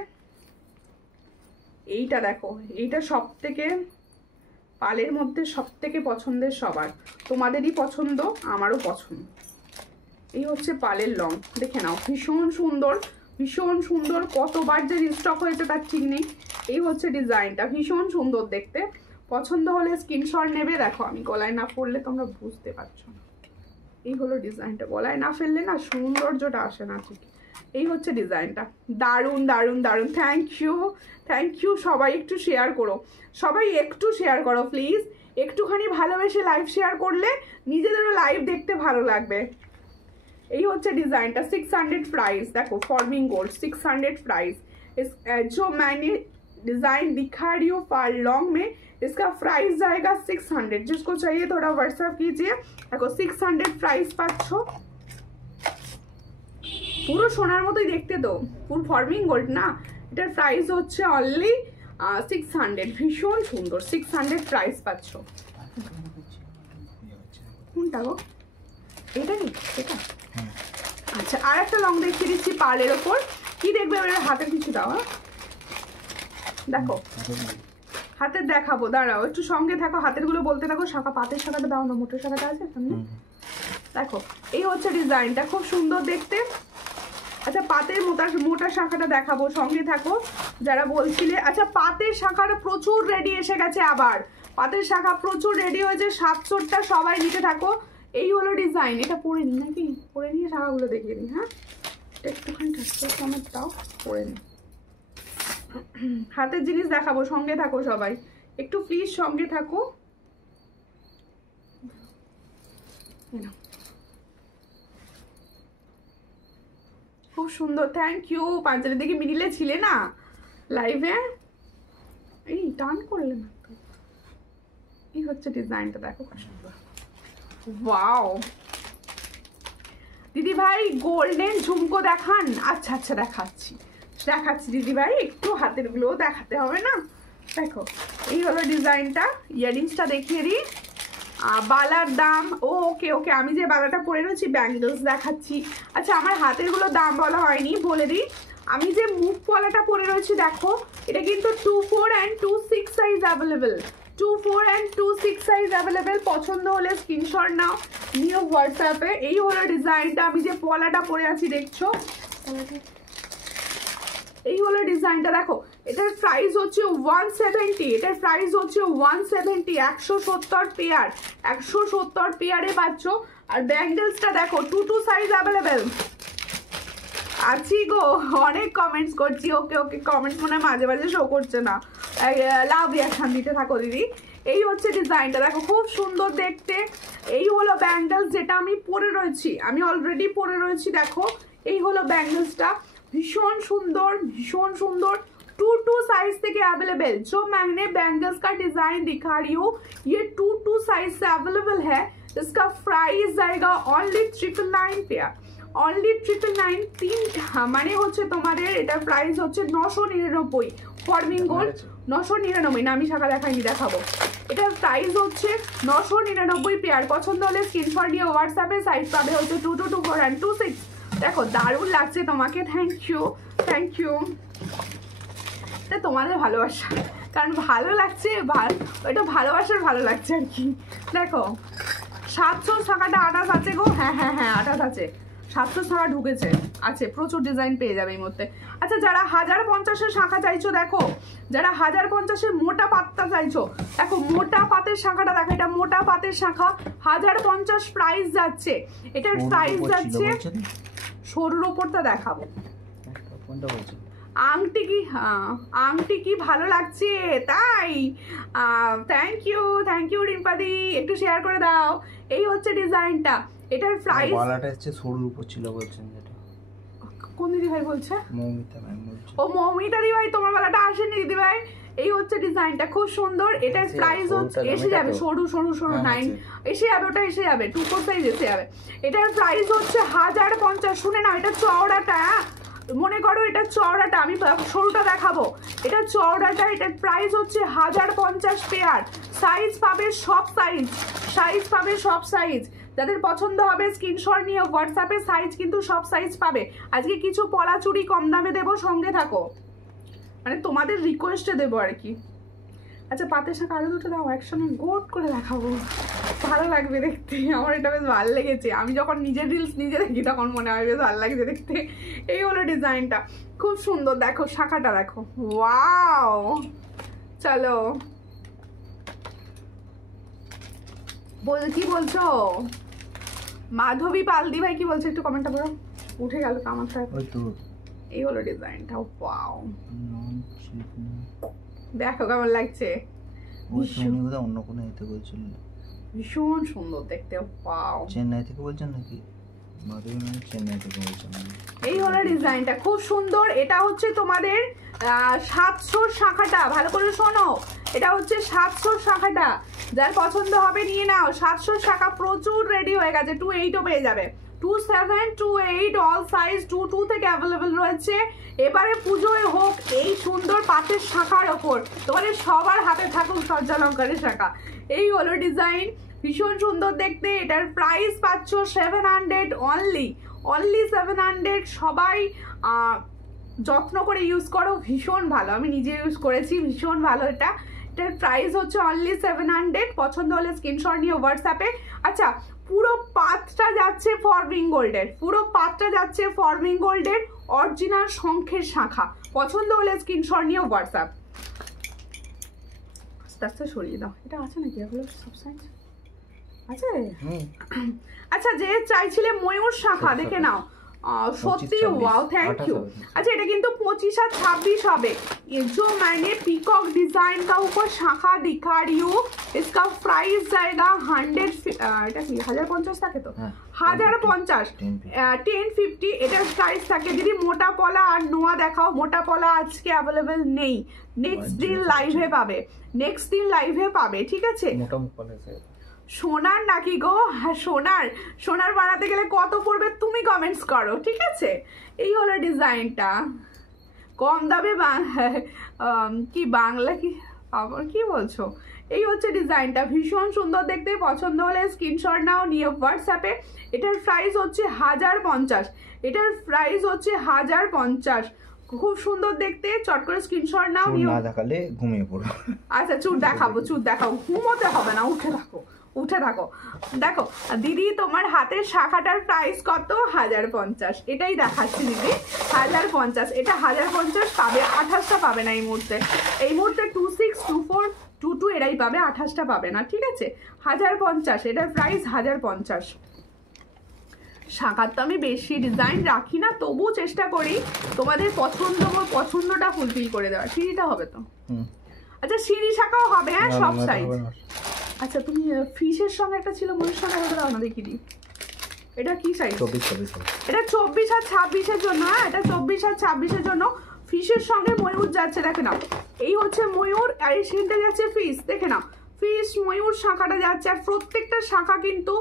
এইটা দেখো, এইটা সব থেকে পালের মধ্যে সব থেকে পছন্দের সবার, তোমাদেরই পছন্দ আমারও পছন্দ। এই হচ্ছে পালের লং, দেখে নাও, ভীষণ সুন্দর, ভীষণ সুন্দর। কতবার যে রিস্টক হয়েছে তার ঠিক নেই। এই হচ্ছে ডিজাইনটা, ভীষণ সুন্দর দেখতে। পছন্দ হলে স্ক্রিনশট নেবে। দেখো আমি গলায় না পরলে তোমরা বুঝতে পারছো না। এই হলো ডিজাইনটা, গলায় না ফেললে না সৌন্দর্যটা আসে না ঠিক। এই হচ্ছে ডিজাইনটা, দারুণ দারুণ দারুণ। Thank you. সবাই একটু শেয়ার করো, সবাই একটু শেয়ার করো প্লিজ। একটুখানি ভালোবেসে লাইভ শেয়ার করলে নিজেদেরও লাইভ দেখতে ভালো লাগবে। এই হচ্ছে ডিজাইনটা, 600 प्राइस। देखो फॉर्मिंग गोल्ड 600 प्राइस। जो मैंने डिजाइन दिखा रही हूँ पार लॉन्ग में, इसका प्राइस जाएगा 600। जिसको चाहिए थोड़ा व्हाट्सएप कीजिए। देखो 600 प्राइस पाচ্ছো, পুরো সোনার মতোই দেখতে, তো পুরো ফর্মিং গোল্ড না। এটার প্রাইস হচ্ছে অনলি 600। ভীষণ সুন্দর, 600 প্রাইস পাচ্ছো। কোনটা গো? এটা কি? এটা আচ্ছা, আর একটা লং দেখিয়ে দিচ্ছি পার্লের ওপর। কি দেখবে এবার হাতের কিছু দাও। দেখো হাতের দেখাবো, দাঁড়াও একটু সঙ্গে থাকো, হাতের গুলো বলতে থাকো। শাখা, পাতের শাখাটা দাও না, মোটর শাখাটা আছে সামনে। দেখো এই হচ্ছে ডিজাইনটা, খুব সুন্দর দেখতে। আচ্ছা পাতের মোটা শাখাটা দেখাবো, সঙ্গে থাকো যারা বলছিলে। আচ্ছা পাতের শাখার প্রচুর রেডি এসে গেছে, আবার পাতের শাখা প্রচুর রেডি হয়েছে, 700টা সবাই নিতে থাকো। এই হলো ডিজাইন, এটা পরে নি নাকি, পরে নিয়ে শাখাগুলো দেখিয়ে দিই। হ্যাঁ একটুখানি আমার দাও, পরে নি। হাতের জিনিস দেখাবো, সঙ্গে থাকো সবাই একটু প্লিজ, সঙ্গে থাকো। খুব সুন্দর, থ্যাংক ইউ। পাঞ্জাবি দেখে মিডিলে ছিলে না লাইভে, এই টান করলে না তো। এই হচ্ছে ডিজাইনটা, দেখো সুন্দর। ওয়াও দিদি ভাই গোল্ডেন ঝুমকো দেখান। আচ্ছা আচ্ছা দেখাচ্ছি দিদি ভাই, একটু হাতের গুলোও দেখাতে হবে না। দেখো এই হলো ডিজাইনটা, ইয়ারিংসটা দেখিয়ে দিই। বালার দাম ওকে ওকে, আমি যে বালাটা পরে রয়েছি ব্যাঙ্গলস দেখাচ্ছি। আচ্ছা আমার হাতের গুলো দাম বলা হয়নি, বলে দিই। আমি যে মুখ পলাটা পরে রয়েছি দেখো, এটা কিন্তু 24 and 26 size available, 24 and 26 size available. পছন্দ হলে স্ক্রিনশট নাও, নিও হোয়াটসঅ্যাপে। এই হলো ডিজাইনটা, আমি যে পলাটা পরে আছি দেখছো, এই হলো ডিজাইনটা। দেখো এটার প্রাইস হচ্ছে 170, এটার প্রাইস হচ্ছে 170, 170 পেয়ার, 170 পেয়ারে পাচ্ছ। আর ব্যাঙ্গেলসটা দেখো 22 সাইজ অ্যাভেলেবেল। আছি গো, অনেক কমেন্টস করছি। ওকে ওকে, কমেন্টস মনে হয় মাঝে মাঝে শো করছে না, লাভ রিয়াকশন দিতে থাকো দিদি। এই হচ্ছে ডিজাইনটা, দেখো খুব সুন্দর দেখতে। এই হলো ব্যাঙ্গেলস যেটা আমি পরে রয়েছি, আমি অলরেডি পরে রয়েছি। দেখো এই হলো ব্যাঙ্গেলসটা, भीषण सुंदर 2 साइज থেকে अवेलेबल। जो मैंने बैंगल्स का डिजाइन दिखा रही हूँ ये 2 साइज से अवेलेबल है। इसका प्राइस जाएगा ओनली 999 पेयर, ओनली 999। 3 মানে হচ্ছে তোমাদের এটার প্রাইস হচ্ছে 999 ফরমিং গোল্ড, 999 না, আমি শাখা দেখাইনি, দেখাবো। এটার প্রাইস হচ্ছে 999 পেয়ার। পছন্দ হলে স্ক্রিনশট নিয়ে হোয়াটসঅ্যাপে, সাইজ পাবে হচ্ছে 22, 24 and 26। দেখো দারুণ লাগছে তোমাকে, থ্যাংক ইউ। এটা তোমাদের ভালোবাসা, কারণ ভালো লাগছে, এটা ভালোবাসার ভালো লাগছে আর কি। দেখো 700 শাখাটা 28 আছে গো, হ্যাঁ 28 আছে, 700 শাখা ঢুকেছে, আছে প্রচুর ডিজাইন পেয়ে যাবে এই মধ্যে। আচ্ছা যারা 1050-এর শাখা চাইছো, দেখো যারা 1050-এর মোটা পাতটা চাইছো, দেখো মোটা পাতের শাখাটা দেখো, এটা মোটা পাতের শাখা 1050 প্রাইস যাচ্ছে। এটার প্রাইস যাচ্ছে, সরুর ওপরটা দেখাবো। আংটি কি ভালো লাগছে তাই, থ্যাংক ইউ রিম্পাদি, একটু শেয়ার করে দাও। এই হচ্ছে ডিজাইনটা, এটার প্রাইস গলাটা হচ্ছে সরুর উপর ছিল বলছেন, যেটা কোন দিদি ভাই বলছে? মৌমিতা ম্যাম বলছে। ও মৌমিতা দিদি ভাই, তোমার গলাটা আসেনি দিদি ভাই। এই হচ্ছে ডিজাইনটা, খুব সুন্দর। এটার প্রাইস হচ্ছে, এসে যাবে সরু 9 এসে যাবে, ওটা এসে যাবে 24 সাইজ এসে যাবে। এটার প্রাইস হচ্ছে 1050। শুনে না, এটা চওড়াটা, মনে করো এটা চওড়াটা, আমি সরুটা দেখাবো। এটা চওড়াটা, এটার প্রাইস হচ্ছে 1050 পেয়ার। সাইজ পাবে সব সাইজ, যাদের পছন্দ হবে স্ক্রিনশট নিয়ে হোয়াটসঅ্যাপে, সাইজ কিন্তু সব সাইজ পাবে। আজকে কিছু পলা চুড়ি কম দামে দেবো, সঙ্গে থাকো, মানে তোমাদের রিকোয়েস্টে দেবো আর কি। আচ্ছা পাতের শাখা আরো দুটো দাও, একসঙ্গে গোট করে দেখাবো, ভালো লাগবে দেখতে। আমার এটা বেশ ভালো লেগেছে, আমি যখন নিজের রিলস নিজে দেখি তখন মনে হয় বেশ ভালো লাগছে দেখতে। এই হলো ডিজাইনটা, খুব সুন্দর। দেখো শাখাটা দেখো, ওয়াও। চলো কি বলছো মাধবী পালদি ভাই, কি বলছো একটু কমেন্টটা করো। উঠে গেল তো আমার সাথে। এই হলো ডিজাইনটা, ওয়াও দেখো কেমন লাগছে, অন্য কোনো এতে বলছিল, ভীষণ সুন্দর দেখতে। ওয়াও, চেন্নাই থেকে বলছেন নাকি? চেন্নাই থেকে বলছেন। এই হলো ডিজাইনটা, খুব সুন্দর। এটা হচ্ছে তোমাদের 700 শাখাটা, ভালো করে শোনো, এটা হচ্ছে 700 শাখাটা। যার পছন্দ হবে নিয়ে নাও, 700 শাখা প্রচুর রেডি হয়ে গেছে। 28ও পেয়ে যাবে, 27, 28 অল সাইজ 22 থেকে অ্যাভেলেবেল রয়েছে। এবারে পুজোয় হোক এই সুন্দর পাতের শাখার ওপর, তোমাদের সবার হাতে থাকুক সজ্জালঙ্কারের শাখা। এই হলো ডিজাইন, ভীষণ সুন্দর দেখতে। এটার প্রাইস পাচ্ছ 700 অনলি 700। সবাই যত্ন করে ইউজ করো, ভীষণ ভালো, আমি নিজে ইউজ করেছি, ভীষণ ভালো। এটা এটার প্রাইস হচ্ছে অনলি 700। পছন্দ হলে স্ক্রিনশট নিয়ে হোয়াটসঅ্যাপে। আচ্ছা, পুরো পাতটা যাচ্ছে ফরমিং গোল্ডের, পুরো পাতটা যাচ্ছে ফরমিং গোল্ডের অরিজিনাল শঙ্খের শাখা। পছন্দ হলে স্ক্রিনশট নিয়ে হোয়াটসঅ্যাপ। আস্তে আস্তে সরিয়ে দাও, এটা আছে নাকি এগুলো সব সাইজ আছে? আচ্ছা, যে চাইছিলে ময়ূর শাখা দেখে নাও, সত্যি ওয়াও, থ্যাংক ইউ। अच्छा এটা কিন্তু 25 और 26 হবে। ये जो मैंने पीकॉक डिजाइन का ऊपर शाखा दिखा रही हूँ, इसका प्राइस जाएगा 100, এটা কি 1050 থাকে তো, 1050 1050 এটার প্রাইস থাকে। দিদি মোটা পলা আর নোয়া দেখাও। মোটা পলা আজকে অ্যাভেলেবেল নেই, নেক্সট দিন লাইভে পাবে, নেক্সট দিন লাইভে পাবে, ঠিক আছে? মোটা পলা সোনার নাকি গো? হ্যাঁ সোনার, সোনার বানাতে গেলে কত পড়বে তুমি কমেন্টস করো, ঠিক আছে? এই হলো ডিজাইনটা, কম দামে কি বাংলা কি আবার কি বলছো? এই হচ্ছে ডিজাইনটা, ভীষণ সুন্দর দেখতে। পছন্দ হলে স্ক্রিনশট নাও নিয়ে হোয়াটসঅ্যাপে। এটার প্রাইস হচ্ছে 1050, এটার প্রাইস হচ্ছে 1050। খুব সুন্দর দেখতে, চট করে স্ক্রিনশট নাও নিয়ে। না দেখালে ঘুমিয়ে পড়ো। আচ্ছা চুর দেখাবো, চুর দেখাও, ঘুমোতে হবে না, উঠে থাকো, উঠে থাকো। দেখো দিদি তোমার হাতের শাখাটার প্রাইস কত? 1050। এটাই দেখাচ্ছি দিদি, 1050। এটা 1050 পাবে, 28টা পাবে না এই মুহূর্তে। এই মুহূর্তে 26, 24, 22 এরাই পাবে, 28টা পাবে না, ঠিক আছে? 1050, এটার প্রাইস 1050। শাখার তো আমি বেশি ডিজাইন রাখি না, তবু চেষ্টা করি তোমাদের পছন্দটা ফুলফিল করে দেওয়া। সিঁড়িটা হবে তো? আচ্ছা সিঁড়ি শাখাও হবে, হ্যাঁ সব সাইজ। আচ্ছা তুমি ফিশের সঙ্গে একটা ছিল ময়ূর সঙ্গে দাও না, দেখি দিই এটা কি সাইজ? 24। এটা 24 আর 26-এর জন্য, হ্যাঁ এটা 24 আর 26-এর জন্য। ফিশের সঙ্গে ময়ূর যাচ্ছে, দেখে নাও। এই হচ্ছে ময়ূর আর এই সেন্টে যাচ্ছে ফিশ, দেখে নাও। ফিশ ময়ূর শাখাটা যাচ্ছে, আর প্রত্যেকটা শাখা কিন্তু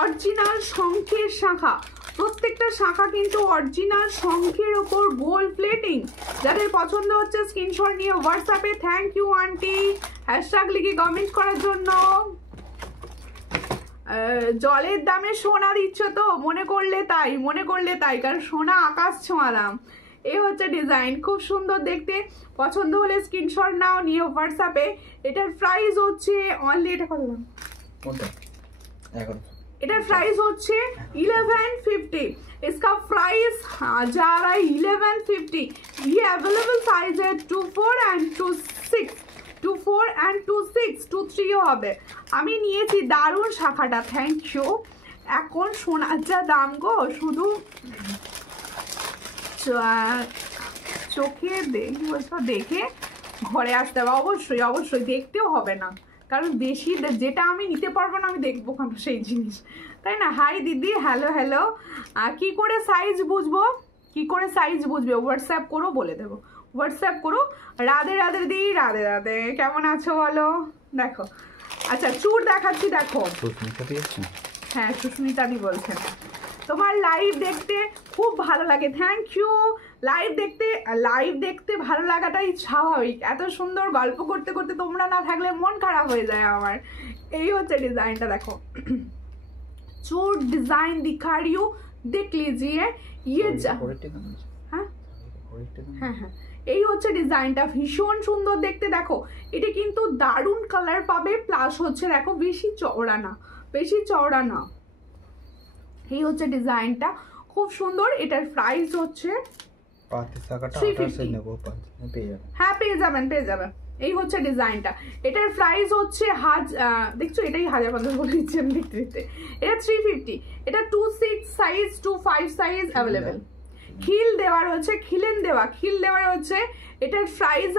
অরিজিনাল শঙ্খের শাখা, প্রত্যেকটা শাখা কিন্তু অরিজিনাল শঙ্খের ওপর গোল্ড প্লেটিং। যাদের পছন্দ হচ্ছে স্ক্রিনশট নিয়ে হোয়াটসঅ্যাপে। থ্যাংক ইউ আন্টি হ্যাশট্যাগ লিখে কমেন্ট করার জন্য। জলের দামে সোনা দিচ্ছ তো? মনে করলে তাই, মনে করলে তাই, কারণ সোনা আকাশ ছোঁয়া দাম। এই হচ্ছে ডিজাইন, খুব সুন্দর দেখতে। পছন্দ হলে স্ক্রিনশট নাও নিয়ে হোয়াটসঅ্যাপে। এটার প্রাইস হচ্ছে অনলি, এটা কত দাম? এটার প্রাইস হচ্ছে 1150। इसका प्राइस जा रहा है 1150। ये अवेलेबल साइज है 24 and 26, 24 and 26, 23ও হবে। আমি নিয়েছি দারুণ শাখাটা, থ্যাংক ইউ। এখন সোনার যা দাম গো, শুধু চোখে দেখে ঘরে আসতে হবে। অবশ্যই অবশ্যই দেখতেও হবে না, কারণ বেশি যেটা আমি নিতে পারবো না আমি দেখবো কেন সেই জিনিস, তাই না? হাই দিদি, হ্যালো হ্যালো। কি করে সাইজ বুঝবো, কি করে সাইজ বুঝবে? হোয়াটসঅ্যাপ করো, বলে দেবো। হোয়াটসঅ্যাপ করো। রাধে রাধে দিদি, রাধে রাধে, কেমন আছো বলো? দেখো আচ্ছা চুর দেখাচ্ছি, দেখো। হ্যাঁ সুস্মিতা দি বলছেন তোমার লাইভ দেখতে খুব ভালো লাগে, থ্যাংক ইউ। লাইভ দেখতে ভালো লাগাটাই স্বাভাবিক। এত সুন্দর গল্প করতে করতে তোমরা না থাকলে মন খারাপ হয়ে যায় আমার। এই হচ্ছে ডিজাইনটা, দেখো। চোর ডিজাইন দিখা रही हूं, देख लीजिए ये। হ্যাঁ হ্যাঁ হ্যাঁ, এই হচ্ছে ডিজাইনটা, ভীষণ সুন্দর দেখতে। দেখো এটা কিন্তু দারুণ কালার পাবে, প্লাস হচ্ছে দেখো বেশি চওড়া না, বেশি চওড়া না। এই হচ্ছে ডিজাইনটা, খুব সুন্দর। এটার প্রাইস হচ্ছে 350। হ্যাঁ পেয়ে যাবেন, পেয়ে যাবেন। এই হচ্ছে ডিজাইনটা, এটার প্রাইস হচ্ছে দেখছো এটাই 1050 বলে দিচ্ছি আমি দেখতে দেখতে। এটা 350। এটা 26 সাইজ, 25 সাইজ অ্যাভেলেবেল। খিল দেওয়ার হচ্ছে, খিল দেওয়ার হচ্ছে। এটার সাইজ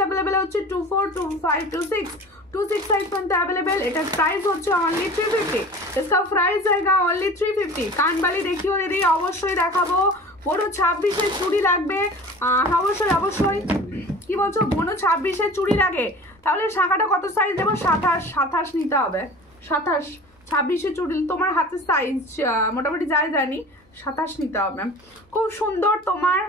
অ্যাভেলেবেল হচ্ছে 24, 25, 26 সাইজ পর্যন্ত অ্যাভেলেবেল। এটার প্রাইস হচ্ছে অনলি 350। इसका प्राइस जाएगा অনলি 350। কানবালি দেখিও দিদি, অবশ্যই দেখাবো। বড় 26-এর চুড়ি লাগবে, অবশ্যই অবশ্যই। কি বলছো? বোনো 26-এর চুড়ি লাগে, তাহলে শাখাটা কত সাইজ দেবো? 27 নিতে হবে। 27, 26-এর চুড়ি তোমার হাতের সাইজ মোটামুটি যাই জানি 27 নিতে হবে। খুব সুন্দর তোমার,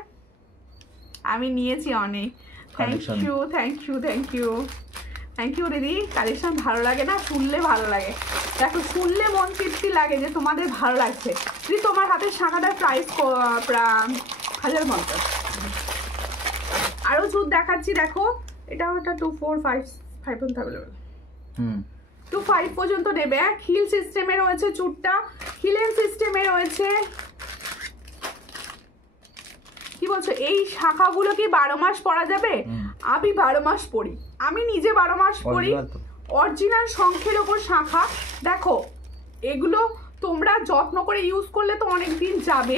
আমি নিয়েছি অনেক। Thank you thank you thank you thank you দিদি। কালেকশন ভালো লাগে না? শুনলে ভালো লাগে, দেখো শুনলে মন তৃপ্তি লাগে যে তোমাদের ভালো লাগছে। দিদি তোমার হাতের শাখাটার প্রাইস 1050। আরও চুর দেখাচ্ছি, দেখো এটাও একটা 2 4 5 5 পর্যন্ত অ্যাভেলেবেল। 2 5 পর্যন্ত নেবে। হিল সিস্টেমে রয়েছে চুটটা, হিলের সিস্টেমে রয়েছে। কি বলছো এই শাখাগুলো কি 12 মাস পরা যাবে? আমি 12 মাস পরি, আমি নিজে 12 মাস পরি। অরিজিনাল শঙ্খের ওপর শাখা। দেখো এগুলো তোমরা যত্ন করে ইউজ করলে তো অনেক দিন যাবে,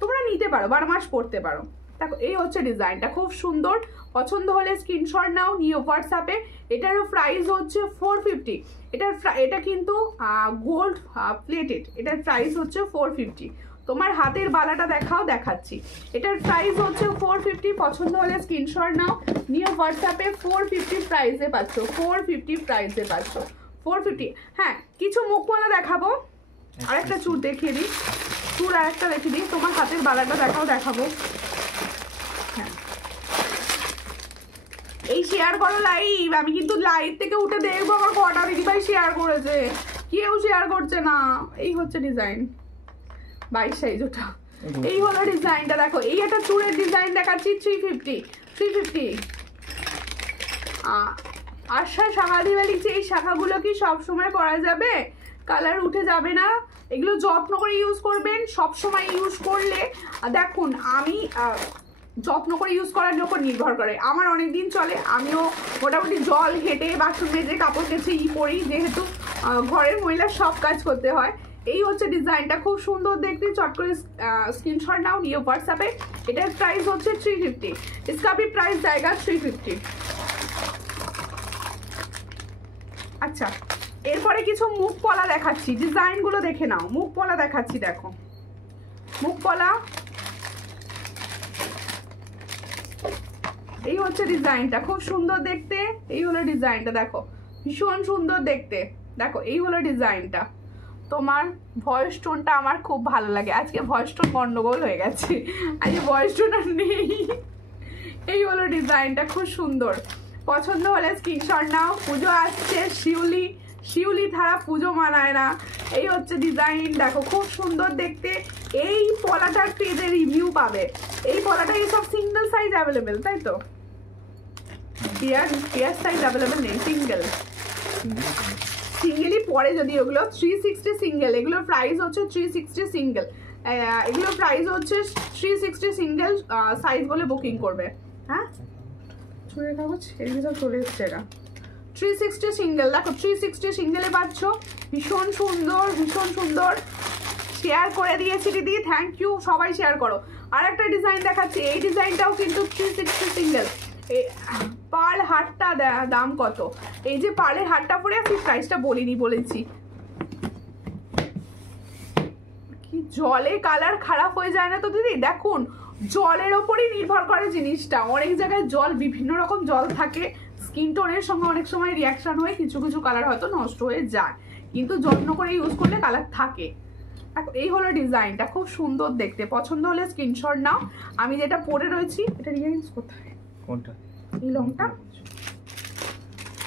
তোমরা নিতে পারো, 12 মাস পরতে পারো। দেখো এই হচ্ছে ডিজাইনটা, খুব সুন্দর। পছন্দ হলে স্ক্রিনশট নাও, নিয়ে হোয়াটসঅ্যাপে। এটারও প্রাইস হচ্ছে 450। এটা কিন্তু গোল্ড প্লেটেড, এটার প্রাইস হচ্ছে 450। তোমার হাতের বালাটা দেখাও, দেখাচ্ছি। এটার প্রাইস হচ্ছে 450। পছন্দ হলে স্ক্রিনশট নাও, নিয়ে হোয়াটসঅ্যাপে। 450 প্রাইসে পাচ্ছ, 450 প্রাইসে পাচ্ছ, 450। হ্যাঁ কিছু মুখ পলা দেখাবো, আরেকটা চুর দেখিয়ে দিই, চুর আরেকটা দেখিয়ে দিই। তোমার হাতের বালাটা দেখাও, দেখাবো। হ্যাঁ এই শেয়ার করো লাইভ, আমি কিন্তু লাইভ থেকে উঠে দেখবো আমার কটা দিদিভাই শেয়ার করেছে, কেউ শেয়ার করছে না। এই হচ্ছে ডিজাইন 22 সাইজ ওটা। এই হলো ডিজাইনটা। দেখো এই একটা চুড়ের ডিজাইন দেখাচ্ছি, 350। আশা শাখা দিয়ে লিখছে, এই শাখাগুলো কি সব সময় পরা যাবে? কালার উঠে যাবে না? এগুলো যত্ন করে ইউজ করবেন, সব সময় ইউজ করলে। দেখুন আমি যত্ন করে ইউজ করার উপর নির্ভর করে, আমার অনেক দিন চলে। আমিও মোটামুটি জল ঘেটে বাসন মেজে কাপড় কেচে করি, যেহেতু ঘরের মহিলার সব কাজ করতে হয়। এই হচ্ছে ডিজাইনটা, খুব সুন্দর দেখতে। চট করে স্ক্রিনশট নাও, নিয়ে হোয়াটসঅ্যাপে। এটার প্রাইস হচ্ছে 350। इसका भी प्राइस जाएगा 350। আচ্ছা এরপরে কিছু মুখ পলা দেখাচ্ছি, ডিজাইনগুলো দেখে নাও। মুখ পলা দেখাচ্ছি, দেখো মুখ পলা। এই হচ্ছে ডিজাইনটা, খুব সুন্দর দেখতে। এই হলো ডিজাইনটা, দেখো ভীষণ সুন্দর দেখতে। দেখো এই হলো ডিজাইনটা। তোমার ভয়েস টোনটা আমার খুব ভালো লাগে। আজকে ভয়েস টোন গন্ডগোল হয়ে গেছে, আজকে ভয়েস টোন আর নেই। এই হলো ডিজাইনটা, খুব সুন্দর। পছন্দ হলে স্ক্রিনশট নাও। পুজো আসছে, শিউলি ছাড়া পুজো মানায় না। এই হচ্ছে ডিজাইন, দেখো খুব সুন্দর দেখতে। এই পলাটার পেজে রিভিউ পাবে। এই পলাটা এই সব সিঙ্গেল সাইজ অ্যাভেলেবেল, তাই তো? পেয়ার সাইজ অ্যাভেলেবেল নেই, সিঙ্গেলই পরে। যদি ওগুলো 360 সিঙ্গেল, এগুলোর প্রাইস হচ্ছে 360 সিঙ্গেল। এগুলোর প্রাইস হচ্ছে 360 সিঙ্গেল সাইজ বলে বুকিং করবে। হ্যাঁ চুড়ে কাগজ এদিকে সব চলে এসছে। এটা 360 সিঙ্গেল, দেখো 360 সিঙ্গেলে পাচ্ছ। ভীষণ সুন্দর, ভীষণ সুন্দর। শেয়ার করে দিয়েছি দিদি, থ্যাংক ইউ। সবাই শেয়ার করো। আর একটা ডিজাইন দেখাচ্ছি, এই ডিজাইনটাও কিন্তু 360 সিঙ্গেল। পার্ল হারটা দাম কত? এই যে পার্লের হারটা পরে আছি, প্রাইসটা বলিনি, বলেছি। কি জলে কালার খারাপ হয়ে যায় না তো দিদি? দেখুন জলের ওপরই নির্ভর করে জিনিসটা। অনেক জায়গায় জল, বিভিন্ন রকম জল থাকে, স্কিন টোনের সঙ্গে অনেক সময় রিয়াকশন হয়ে কিছু কিছু কালার হয়তো নষ্ট হয়ে যায়, কিন্তু যত্ন করে ইউজ করলে কালার থাকে। এই হলো ডিজাইনটা, খুব সুন্দর দেখতে। পছন্দ হলে স্ক্রিনশট নাও। আমি যেটা পরে রয়েছি, এটা রিয়ারিংস কোথায়? কোনটা? এই লংটা,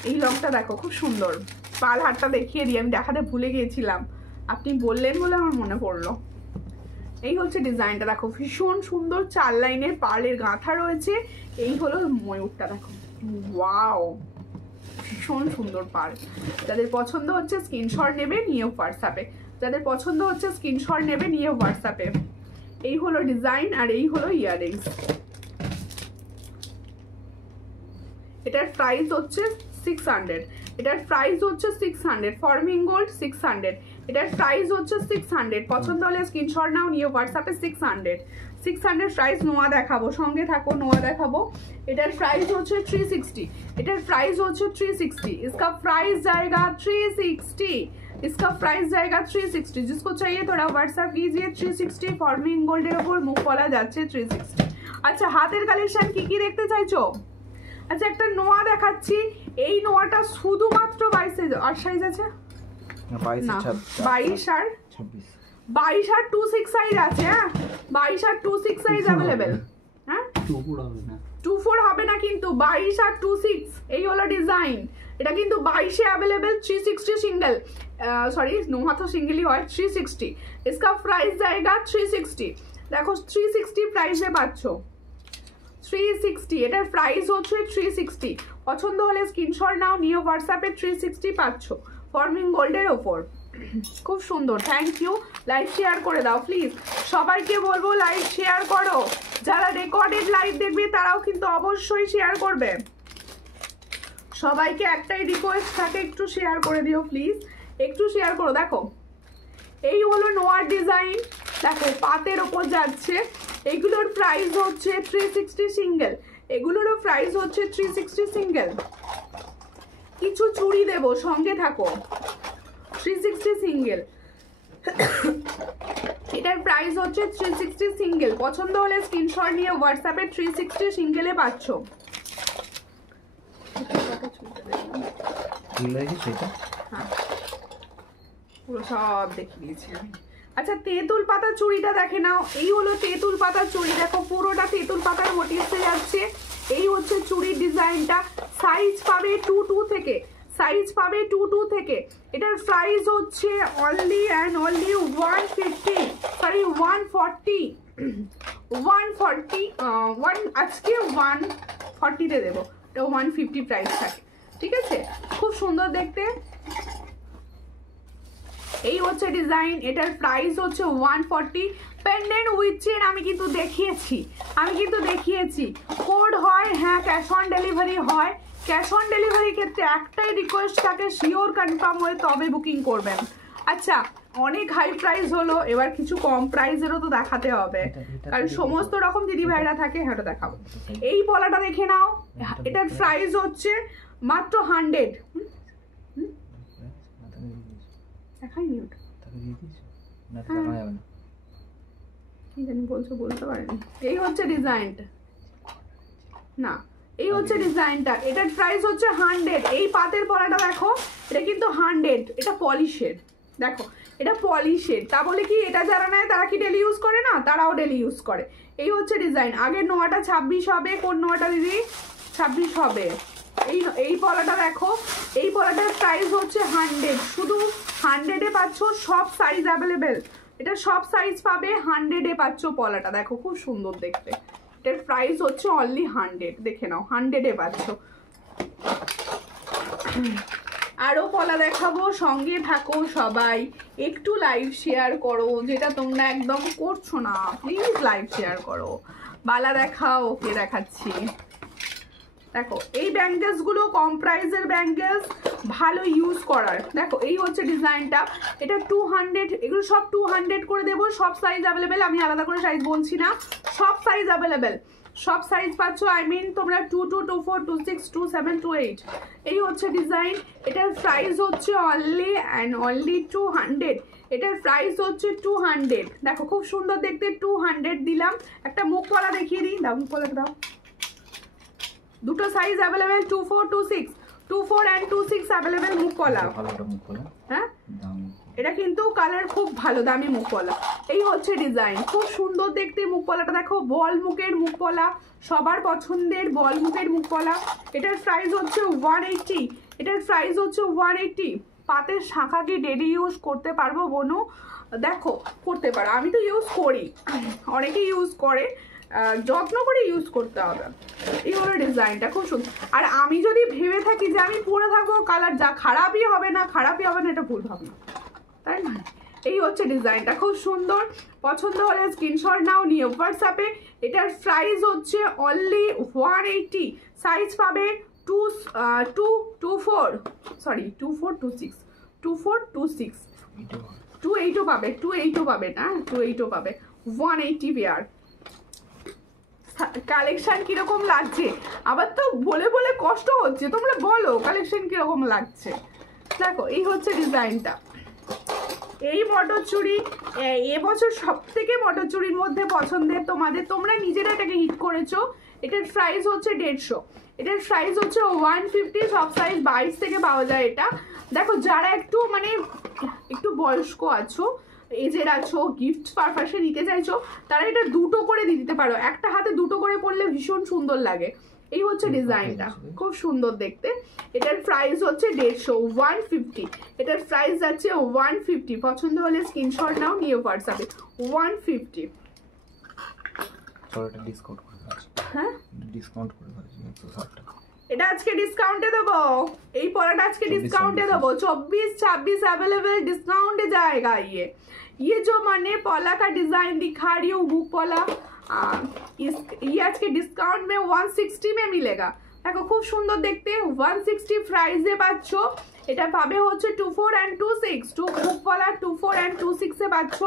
এই লংটা দেখো খুব সুন্দর। পাল হারটা দেখিয়ে দিই, আমি দেখাতে ভুলে গিয়েছিলাম, আপনি বললেন বলে আমার মনে পড়লো। এই হচ্ছে ডিজাইনটা, দেখো ভীষণ সুন্দর। 4 লাইনের পার্লের গাঁথা রয়েছে। এই হলো ময়ূরটা, দেখো ওয়াও, ভীষণ সুন্দর পার্ল। যাদের পছন্দ হচ্ছে স্ক্রিনশট নেবে, নিয়ে হোয়াটসঅ্যাপে। যাদের পছন্দ হচ্ছে স্ক্রিনশট নেবে, নিয়ে হোয়াটসঅ্যাপে। এই হলো ডিজাইন, আর এই হলো ইয়াররিংস। এটার প্রাইস হচ্ছে 600। এটার প্রাইস হচ্ছে 600। Forming gold 600। এটার প্রাইস হচ্ছে 600। পছন্দ হলে স্ক্রিনশট নাও, নিয়ে হোয়াটসঅ্যাপে। 600 প্রাইস। নোয়া দেখাবো, সঙ্গে থাকো, নোয়া দেখাবো। এটার প্রাইস হচ্ছে 360। এটার প্রাইস হচ্ছে 360। इसका प्राइस जाएगा 360। इसका प्राइस जाएगा 360। जिसको चाहिए थोड़ा व्हाट्सएप कीजिए। 360 ফর্মিং গোল্ডের ওপর মুখ পলা যাচ্ছে 360। আচ্ছা হাতের কালেকশন কি কি দেখতে চাইছো? আচ্ছা একটা নোয়া দেখাচ্ছি। এই নোয়াটা শুধুমাত্র 22 আর সাইজ আছে না, 22 আর 22 আর 26 সাইজ আছে। হ্যাঁ 22 আর 26 সাইজ अवेलेबल। হ্যাঁ 24 হবে না, 24 হবে না কিন্তু 22 আর 26। এই হলো ডিজাইন। এটা কিন্তু 22 এ अवेलेबल। 360 সিঙ্গেল, সরি নোয়া তো সিঙ্গেলই হয়। 360। इसका प्राइस जाएगा 360। দেখো 360 প্রাইসে পাচ্ছো। 360, এটার প্রাইস হচ্ছে 360। পছন্দ হলে স্ক্রিনশট নাও, নিয়ে হোয়াটসঅ্যাপে 360 পাচ্ছ ফর্মিং গোল্ডের ওপর। খুব সুন্দর, থ্যাংক ইউ। লাইভ শেয়ার করে দাও প্লিজ, সবাইকে বলবো লাইভ শেয়ার করো। যারা রেকর্ডেড লাইভ দেখবে তারাও কিন্তু অবশ্যই শেয়ার করবে। সবাইকে একটাই রিকোয়েস্ট থাকে, একটু শেয়ার করে দিও প্লিজ, একটু শেয়ার করো। দেখো এই হলো নোয়ার ডিজাইন, দেখো পাতের ওপর যাচ্ছে। এগুলোর প্রাইস হচ্ছে 360 সিঙ্গেল, এগুলোরও প্রাইস হচ্ছে 360 সিঙ্গেল। কিছু চুড়ি দেবো, সঙ্গে থাকো। 360 সিঙ্গেল, এটার প্রাইস হচ্ছে 360 সিঙ্গেল। পছন্দ হলে স্ক্রিনশট নিয়ে হোয়াটসঅ্যাপে 360 সিঙ্গেলে পাচ্ছ। হ্যাঁ পুরো সব দেখিয়ে দিয়েছি আমি। আচ্ছা তেঁতুল পাতা চুড়িটা দেখে নাও, এই হলো তেঁতুল পাতার চুড়ি। দেখো পুরোটা তেঁতুল পাতার মোটিভসে যাচ্ছে। এই হচ্ছে চুড়ির ডিজাইনটা। সাইজ পাবে 22 থেকে, সাইজ পাবে 22 থেকে। এটার প্রাইস হচ্ছে অনলি অ্যান্ড অনলি 150, সরি 140, 140 আজকে 140-তে দেবো, এটা 150 প্রাইস থাকে, ঠিক আছে? খুব সুন্দর দেখতে। এই হচ্ছে ডিজাইন, এটার প্রাইস হচ্ছে 140। পেন্ডেন্ট উইথ চেন আমি কিন্তু দেখিয়েছি, কোড হয়, হ্যাঁ ক্যাশ অন ডেলিভারি হয়। ক্যাশ অন ডেলিভারির ক্ষেত্রে একটাই রিকোয়েস্ট থাকে, শিওর কনফার্ম হয়ে তবে বুকিং করবেন। আচ্ছা অনেক হাই প্রাইস হলো, এবার কিছু কম প্রাইসেরও তো দেখাতে হবে, কারণ সমস্ত রকম দিদি ভাইরা থাকে। হ্যাঁ দেখাবো। এই পলাটা দেখে নাও, এটার প্রাইস হচ্ছে মাত্র 100। দেখাইনি ওটা, কি জানি বলছো, বলতে পারেনি। এই হচ্ছে ডিজাইনটা, না এই হচ্ছে ডিজাইনটা। এটার প্রাইস হচ্ছে 100। এই পাতের পলাটা দেখো, এটা কিন্তু 100, এটা পলিশের। দেখো এটা পলিশের, তা বলে কি এটা যারা নেয় তারা কি ডেলি ইউজ করে না? তারাও ডেলি ইউজ করে। এই হচ্ছে ডিজাইন। আগের নোয়াটা 26 হবে, কোন নোয়াটা দিদি? 26 হবে। এই পলাটা দেখো, এই পলাটার প্রাইস হচ্ছে 100, শুধু 100-এ পাচ্ছ, সব সাইজ অ্যাভেলেবেল। এটা সব সাইজ পাবে, 100-এ পাচ্ছ পলাটা। দেখো খুব সুন্দর দেখতে। এটার প্রাইস হচ্ছে অনলি 100, দেখে নাও 100-এ পাচ্ছ। আরো পলা দেখাবো, সঙ্গে থাকো সবাই, একটু লাইভ শেয়ার করো, যেটা তোমরা একদম করছো না, প্লিজ লাইভ শেয়ার করো। বালা দেখাও, ওকে দেখাচ্ছি। দেখো এই ব্যাঙ্গেলস গুলো কম প্রাইসের ব্যাঙ্গেলস, ভালো ইউজ করার। দেখো এই হচ্ছে ডিজাইনটা, এটা 200, এগুলো সব 200 করে দেবো। সব সাইজ অ্যাভেলেবেল, আমি আলাদা করে সাইজ বলছি না, সব সাইজ অ্যাভেলেবেল, সব সাইজ পাচ্ছ। আই মিন তোমরা 22, 24, 26, 27, 28। এই হচ্ছে ডিজাইন। এটার প্রাইস হচ্ছে অনলি অ্যান্ড অনলি 200। এটার প্রাইস হচ্ছে 200। দেখো খুব সুন্দর দেখতে, 200 দিলাম। একটা মুখওয়ালা দেখিয়ে দিই, দাও মুখওয়ালাটা দাও। দুটো সাইজ অ্যাভেলেবেল, 24, 26, 24 and 26 অ্যাভেলেবেল মুখওয়ালা। হ্যাঁ এটা কিন্তু কালার খুব ভালো, দামি মুখওয়ালা। এই হচ্ছে ডিজাইন, খুব সুন্দর দেখতে মুখওয়ালাটা। দেখো বল মুখের মুখওয়ালা, সবার পছন্দের বল মুখের মুখওয়ালা। এটার প্রাইস হচ্ছে 180, এটার প্রাইস হচ্ছে 180। পাতের শাঁখা কি ডেলি ইউজ করতে পারবো বনু? দেখো করতে পারো, আমি তো ইউজ করি, অনেকেই ইউজ করে, যত্ন করে ইউজ করতে হবে। এই হলো ডিজাইনটা, খুব সুন্দর। আর আমি যদি ভেবে থাকি যে আমি পরে থাকবো, কালার যা খারাপই হবে না, এটা ভুল ভাবনা, তাই না? এই হচ্ছে ডিজাইনটা, খুব সুন্দর। পছন্দ হলে স্ক্রিনশট নাও, নিয়ে হোয়াটসঅ্যাপে। এটার প্রাইস হচ্ছে অনলি 180। সাইজ পাবে 24, 26, 24, 26, 28ও পাবে, 28ও পাবে না, 28ও পাবে। 180 পেয়ার। কালেকশন কিরকম লাগছে? আবার তো বলে বলে কষ্ট হচ্ছে, তোমরা বলো কালেকশন কিরকম লাগছে। দেখো এই হচ্ছে ডিজাইনটা। এই মটর চুড়ি এবছর সব থেকে মটর চুড়ির মধ্যে পছন্দের তোমাদের, তোমরা নিজেরা এটাকে হিট করেছো। এটার প্রাইস হচ্ছে 150, এটার প্রাইস হচ্ছে 150। সব সাইজ 22 থেকে পাওয়া যায় এটা। দেখো যারা একটু মানে একটু বয়স্ক আছো, এজের আছো, গিফট পারপাসে নিতে চাইছো, তারা এটা দুটো করে দিয়ে দিতে পারো। একটা হাতে দুটো করে পরলে ভীষণ সুন্দর লাগে। এই হচ্ছে ডিজাইনটা, খুব সুন্দর দেখতে। এটার প্রাইস হচ্ছে 150, 150। এটার প্রাইস যাচ্ছে 150। পছন্দ হলে স্ক্রিনশট নাও, নিয়ে হোয়াটসঅ্যাপে 150। ডিসকাউন্ট করে হ্যাঁ ডিসকাউন্ট করে দিয়েছি 160 টাকা। এটা আজকে ডিসকাউন্টে দেবো, এই পলাটা আজকে डिस्काउंटे देबो 24-26 अवेलेबल डिस्काउंट जाएगा। ये जो मैंने पॉला का डिजाइन दिखा रही हूँ बुक पॉला, ये आज के डिस्काउंट में 160 में मिलेगा। देखो खूब सुंदर देखते 160 प्राइसे पाচ্ছ। এটা পাবে হচ্ছে 24 and 26 টু বুক পলা 24 and 26 এ পাচ্ছ।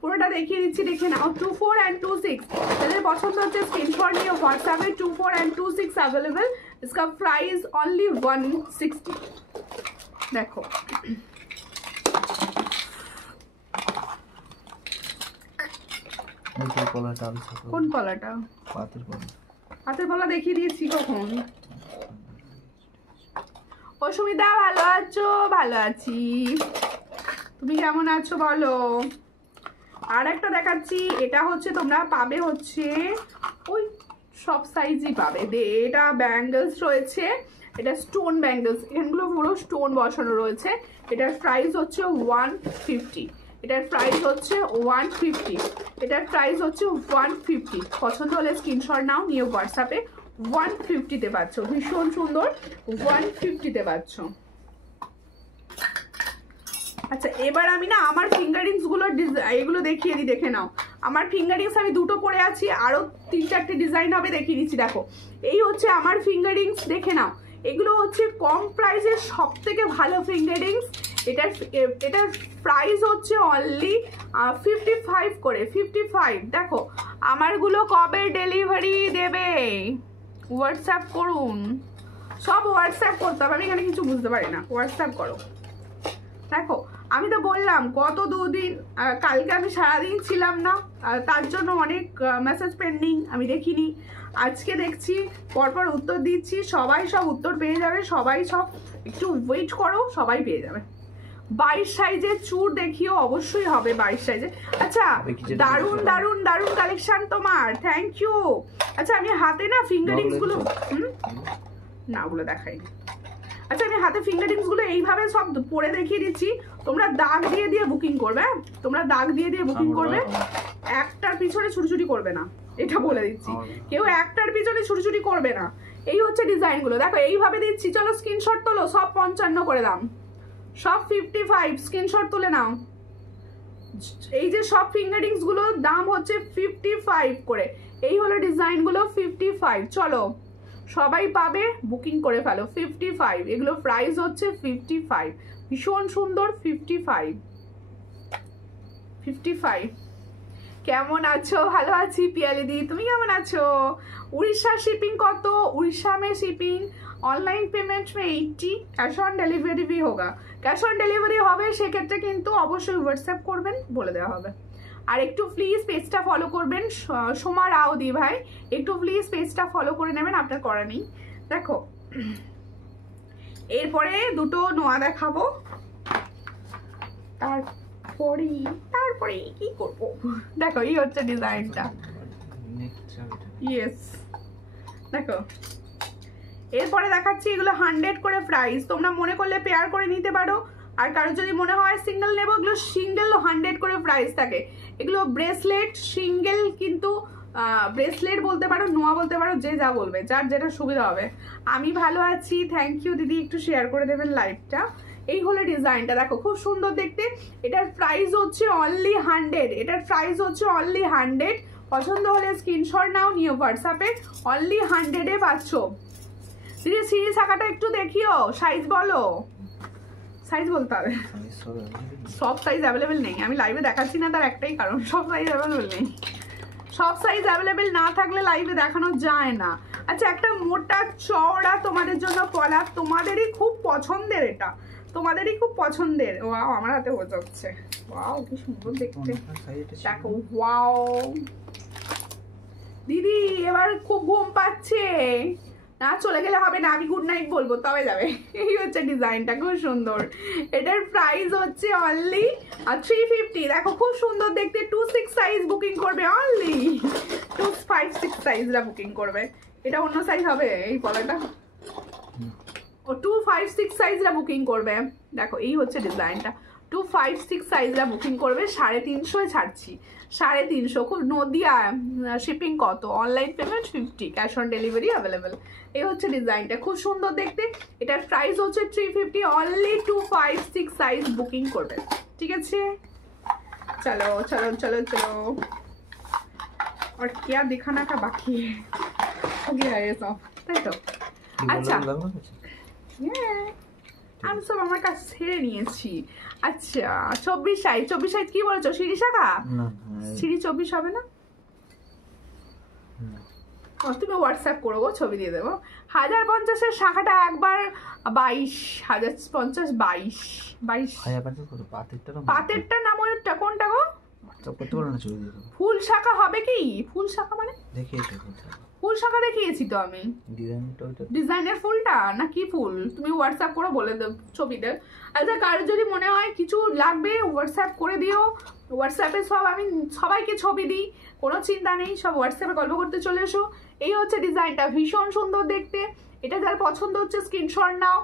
পুরোটা দেখিয়ে দিচ্ছি, দেখে নাও 24 and 26। যাদের পছন্দ হচ্ছে স্ক্রিনশট নিয়ে হোয়াটসঅ্যাপে 24 and 26 अवेलेबल। इसका प्राइस ओनली 160। देखो এই কলারটা আমি ছোট কোন পলাটা? পাতের কলা। হাতের পলা দেখিয়ে দিয়েছি কখন। অসুবিধা ভালো আছো? ভালো আছি, তুমি কেমন আছো বলো? আর একটা দেখাচ্ছি, এটা হচ্ছে তোমরা পাবে হচ্ছে ওই সব সাইজই পাবে। এটা ব্যাঙ্গলস রয়েছে, এটা স্টোন ব্যাঙ্গলস, এখানগুলো পুরো স্টোন বসানো রয়েছে। এটার প্রাইস হচ্ছে 150, এটার প্রাইস হচ্ছে 150, এটার প্রাইস হচ্ছে 150। পছন্দ হলে স্ক্রিনশট নাও, নিয়ে হোয়াটসঅ্যাপে 150-তে পাচ্ছ। ভীষণ সুন্দর 150-তে পাচ্ছ। আচ্ছা এবার আমি না আমার ফিঙ্গারিংস গুলো এগুলো দেখিয়ে দিই, দেখে নাও। আমার ফিঙ্গারিংস আমি দুটো পরে আছি, আরো 3-4টে ডিজাইন হবে, দেখিয়ে দিচ্ছি। দেখো এই হচ্ছে আমার ফিঙ্গারিংস, দেখে নাও। এগুলো হচ্ছে কম প্রাইসের সব থেকে ভালো ফিঙ্গারিংস। এটার প্রাইস হচ্ছে অনলি 55 করে, 55। দেখো আমারগুলো কবে ডেলিভারি দেবে হোয়াটসঅ্যাপ করুন, সব হোয়াটসঅ্যাপ করতে হবে। আমি এখানে কিছু বুঝতে পারি না, হোয়াটসঅ্যাপ করো। দেখো আমি তো বললাম গত 2 দিন, কালকে আমি সারাদিন ছিলাম না, তার জন্য অনেক মেসেজ পেন্ডিং, আমি দেখিনি। আজকে দেখছি পরপর উত্তর দিচ্ছি, সবাই সব উত্তর পেয়ে যাবে, সবাই সব একটু ওয়েট করো, সবাই পেয়ে যাবে। 22 সাইজের চুড় দেখিও, অবশ্যই হবে 22 সাইজে। আচ্ছা দারুন দারুন দারুন কালেকশন তোমার, থ্যাংক ইউ। আচ্ছা আমি হাতে না ফিঙ্গারিংস গুলো না ওগুলো দেখাইনি। আচ্ছা আমি হাতে ফিঙ্গারিংস গুলো এইভাবে সব পরে দেখিয়ে দিচ্ছি, তোমরা দাগ দিয়ে দিয়ে বুকিং করবে। তোমরা দাগ দিয়ে দিয়ে বুকিং করবে, একটার পিছনে ছুটছুটি করবে না, এটা বলে দিচ্ছি। কেউ একটার পিছনে ছুটছুটি করবে না। এই হচ্ছে ডিজাইন গুলো, দেখো এইভাবে দিচ্ছি। চলো স্ক্রিনশট তোলো, সব 55 করে দাম, সব 55। স্ক্রিনশট তুলে নাও। এই যে সব ফিঙ্গারিংস গুলো দাম হচ্ছে 55 করে। এই হলো ডিজাইন গুলো 55। চলো সবাই পাবে, বুকিং করে ফেলো। 55 এগুলো প্রাইস হচ্ছে 55, ভীষণ সুন্দর। 55 কেমন আছো? ভালো আছি পিয়ালি দি, তুমি কেমন আছো? উড়িষ্যা শিপিং কত? उड़ीसा में शिपिंग ऑनलाइन पेमेंट में 80, कैश ऑन डिलीवरी भी होगा। कैश ऑन डिलीवरी হবে, সেক্ষেত্রে কিন্তু অবশ্যই হোয়াটসঅ্যাপ করবেন, বলে দেওয়া হবে। আর একটু প্লিজ পেজটা ফলো করবেন, সোমা রাউদি ভাই, একটু প্লিজ পেজটা ফলো করে নেবেন, আপনার করা নেই। দেখো এরপরে দুটো নোয়া দেখাবো, তারপরে কি করব। দেখো এই হচ্ছে ডিজাইনটা, ইয়েস। দেখো এরপরে দেখাচ্ছি, এগুলো 100 করে প্রাইস, তোমরা মনে করলে পেয়ার করে নিতে পারো। আর কারো যদি মনে হয় সিঙ্গেল নেবো, এগুলো সিঙ্গেল 100 করে প্রাইস থাকে। এগুলো ব্রেসলেট সিঙ্গেল, কিন্তু ব্রেসলেট বলতে পারো, নোয়া বলতে পারো, যে যা বলবে, যার যেটা সুবিধা হবে। আমি ভালো আছি, থ্যাংক ইউ দিদি, একটু শেয়ার করে দেবেন লাইভটা। এই হলো ডিজাইনটা, দেখো খুব সুন্দর দেখতে। এটার প্রাইস হচ্ছে অনলি 100, এটার প্রাইস হচ্ছে অনলি 100। পছন্দ হলে স্ক্রিনশট নাও, নিও হোয়াটসঅ্যাপে, অনলি 100-এ পাচ্ছ। দিদি সিরিজ আঁকাটা একটু দেখিও, সাইজ বলো, সাইজ বলতে হবে। সব সাইজ অ্যাভেলেবেল নেই, আমি লাইভে দেখাচ্ছি না, তার একটাই কারণ, সব সাইজ অ্যাভেলেবেল নেই। সব সাইজ অ্যাভেলেবেল না থাকলে লাইভে দেখানো যায় না। আচ্ছা একটা মোটা চওড়া তোমাদের জন্য পলা, তোমাদেরই খুব পছন্দের, এটা তোমাদেরই খুব পছন্দের। ওয়াও আমার হাতে হয়ে যাচ্ছে, ওয়াও কি সুন্দর দেখতে, দেখো ওয়াও। দিদি এবার খুব ঘুম পাচ্ছে না, চলে গেলে হবে না, আমি গুড নাইট বলবো তবে যাবে। এই হচ্ছে ডিজাইনটা, খুব সুন্দর। এটার প্রাইস হচ্ছে অনলি 350। দেখো খুব সুন্দর দেখতে, 26 সাইজ বুকিং করবে, অনলি 256 সাইজরা বুকিং করবে। এটা অন্য সাইজ হবে এই পলাটা, ও 256 সাইজরা বুকিং করবে। দেখো এই হচ্ছে ডিজাইনটা, 256 সাইজরা বুকিং করবে, 350 ছাড়ছি, 350। খুব নদিয়া শিপিং কত, online payment 50, cash on delivery available. এই হচ্ছে ডিজাইনটা, খুব সুন্দর দেখতে। এটার প্রাইস হচ্ছে 350, অনলি 256 সাইজ বুকিং করবে, ঠিক আছে। চলো চলো চলো চলো, और क्या दिखाना का बाकी है, हो गया ये सब, তাই তো। আচ্ছা আমি সব আমার কাছে ছেড়ে নিয়েছি। আচ্ছা 24 সাইজ, 24 সাইজ কি বলেছো, সিঁড়ি শাখা? সিঁড়ি 24 হবে না? তুমি হোয়াটসঅ্যাপ করো গো, ছবি দিয়ে দেবো। 1050-এর শাখাটা একবার 22,050, 22 পাতেরটা না ময়ূরটা, কোনটা গো? ফুল শাখা হবে কি? ফুল শাখা মানে ফুল শাখা দেখিয়েছি তো আমি, ডিজাইনের ফুলটা না কি ফুল, তুমি হোয়াটসঅ্যাপ করে বলে দেব, ছবি দেব। আচ্ছা কারোর যদি মনে হয় কিছু লাগবে হোয়াটসঅ্যাপ করে দিও, হোয়াটসঅ্যাপে সব আমি সবাইকে ছবি দিই, কোনো চিন্তা নেই, সব হোয়াটসঅ্যাপে গল্প করতে চলে এসো। এই হচ্ছে ডিজাইনটা, ভীষণ সুন্দর দেখতে। এটা যার পছন্দ হচ্ছে স্ক্রিনশট নাও।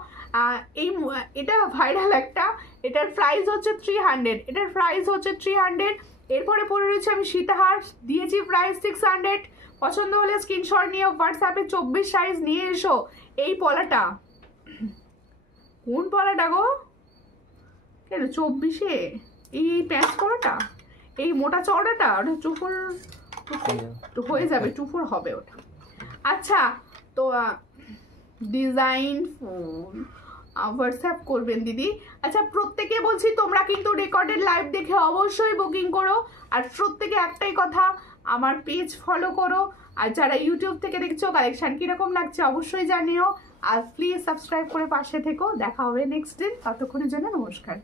এটা ভাইরাল একটা, এটার প্রাইস হচ্ছে 300, এটার প্রাইস হচ্ছে 300। এরপরে পরে রয়েছে আমি সীতাহার, দিয়েছি প্রাইস 600। পছন্দ হলে স্ক্রিনশট নিয়ে হোয়াটসঅ্যাপে 24 সাইজ নিয়ে এসো। এই পলাটা, কোন পলাটা গো, কেন 24-এ? এই প্যাঁচ পলাটা, এই মোটা চওড়াটা, ওটা চুপুর হয়ে যাবে, টুপুর হবে ওটা। আচ্ছা তো ডিজাইন ফুল হোয়াটসঅ্যাপ করবেন দিদি। আচ্ছা প্রত্যেকে বলছি তোমরা কিন্তু রেকর্ডেড লাইভ দেখে অবশ্যই বুকিং করো, আর প্রত্যেকে একটাই কথা, আমার পেজ ফলো করো, আর যারা ইউটিউব থেকে দেখছো কালেকশন কিরকম লাগছে অবশ্যই জানিও, আর প্লিজ সাবস্ক্রাইব করে পাশে থেকো। দেখা হবে নেক্সট দিন, ততক্ষণের জন্য নমস্কার।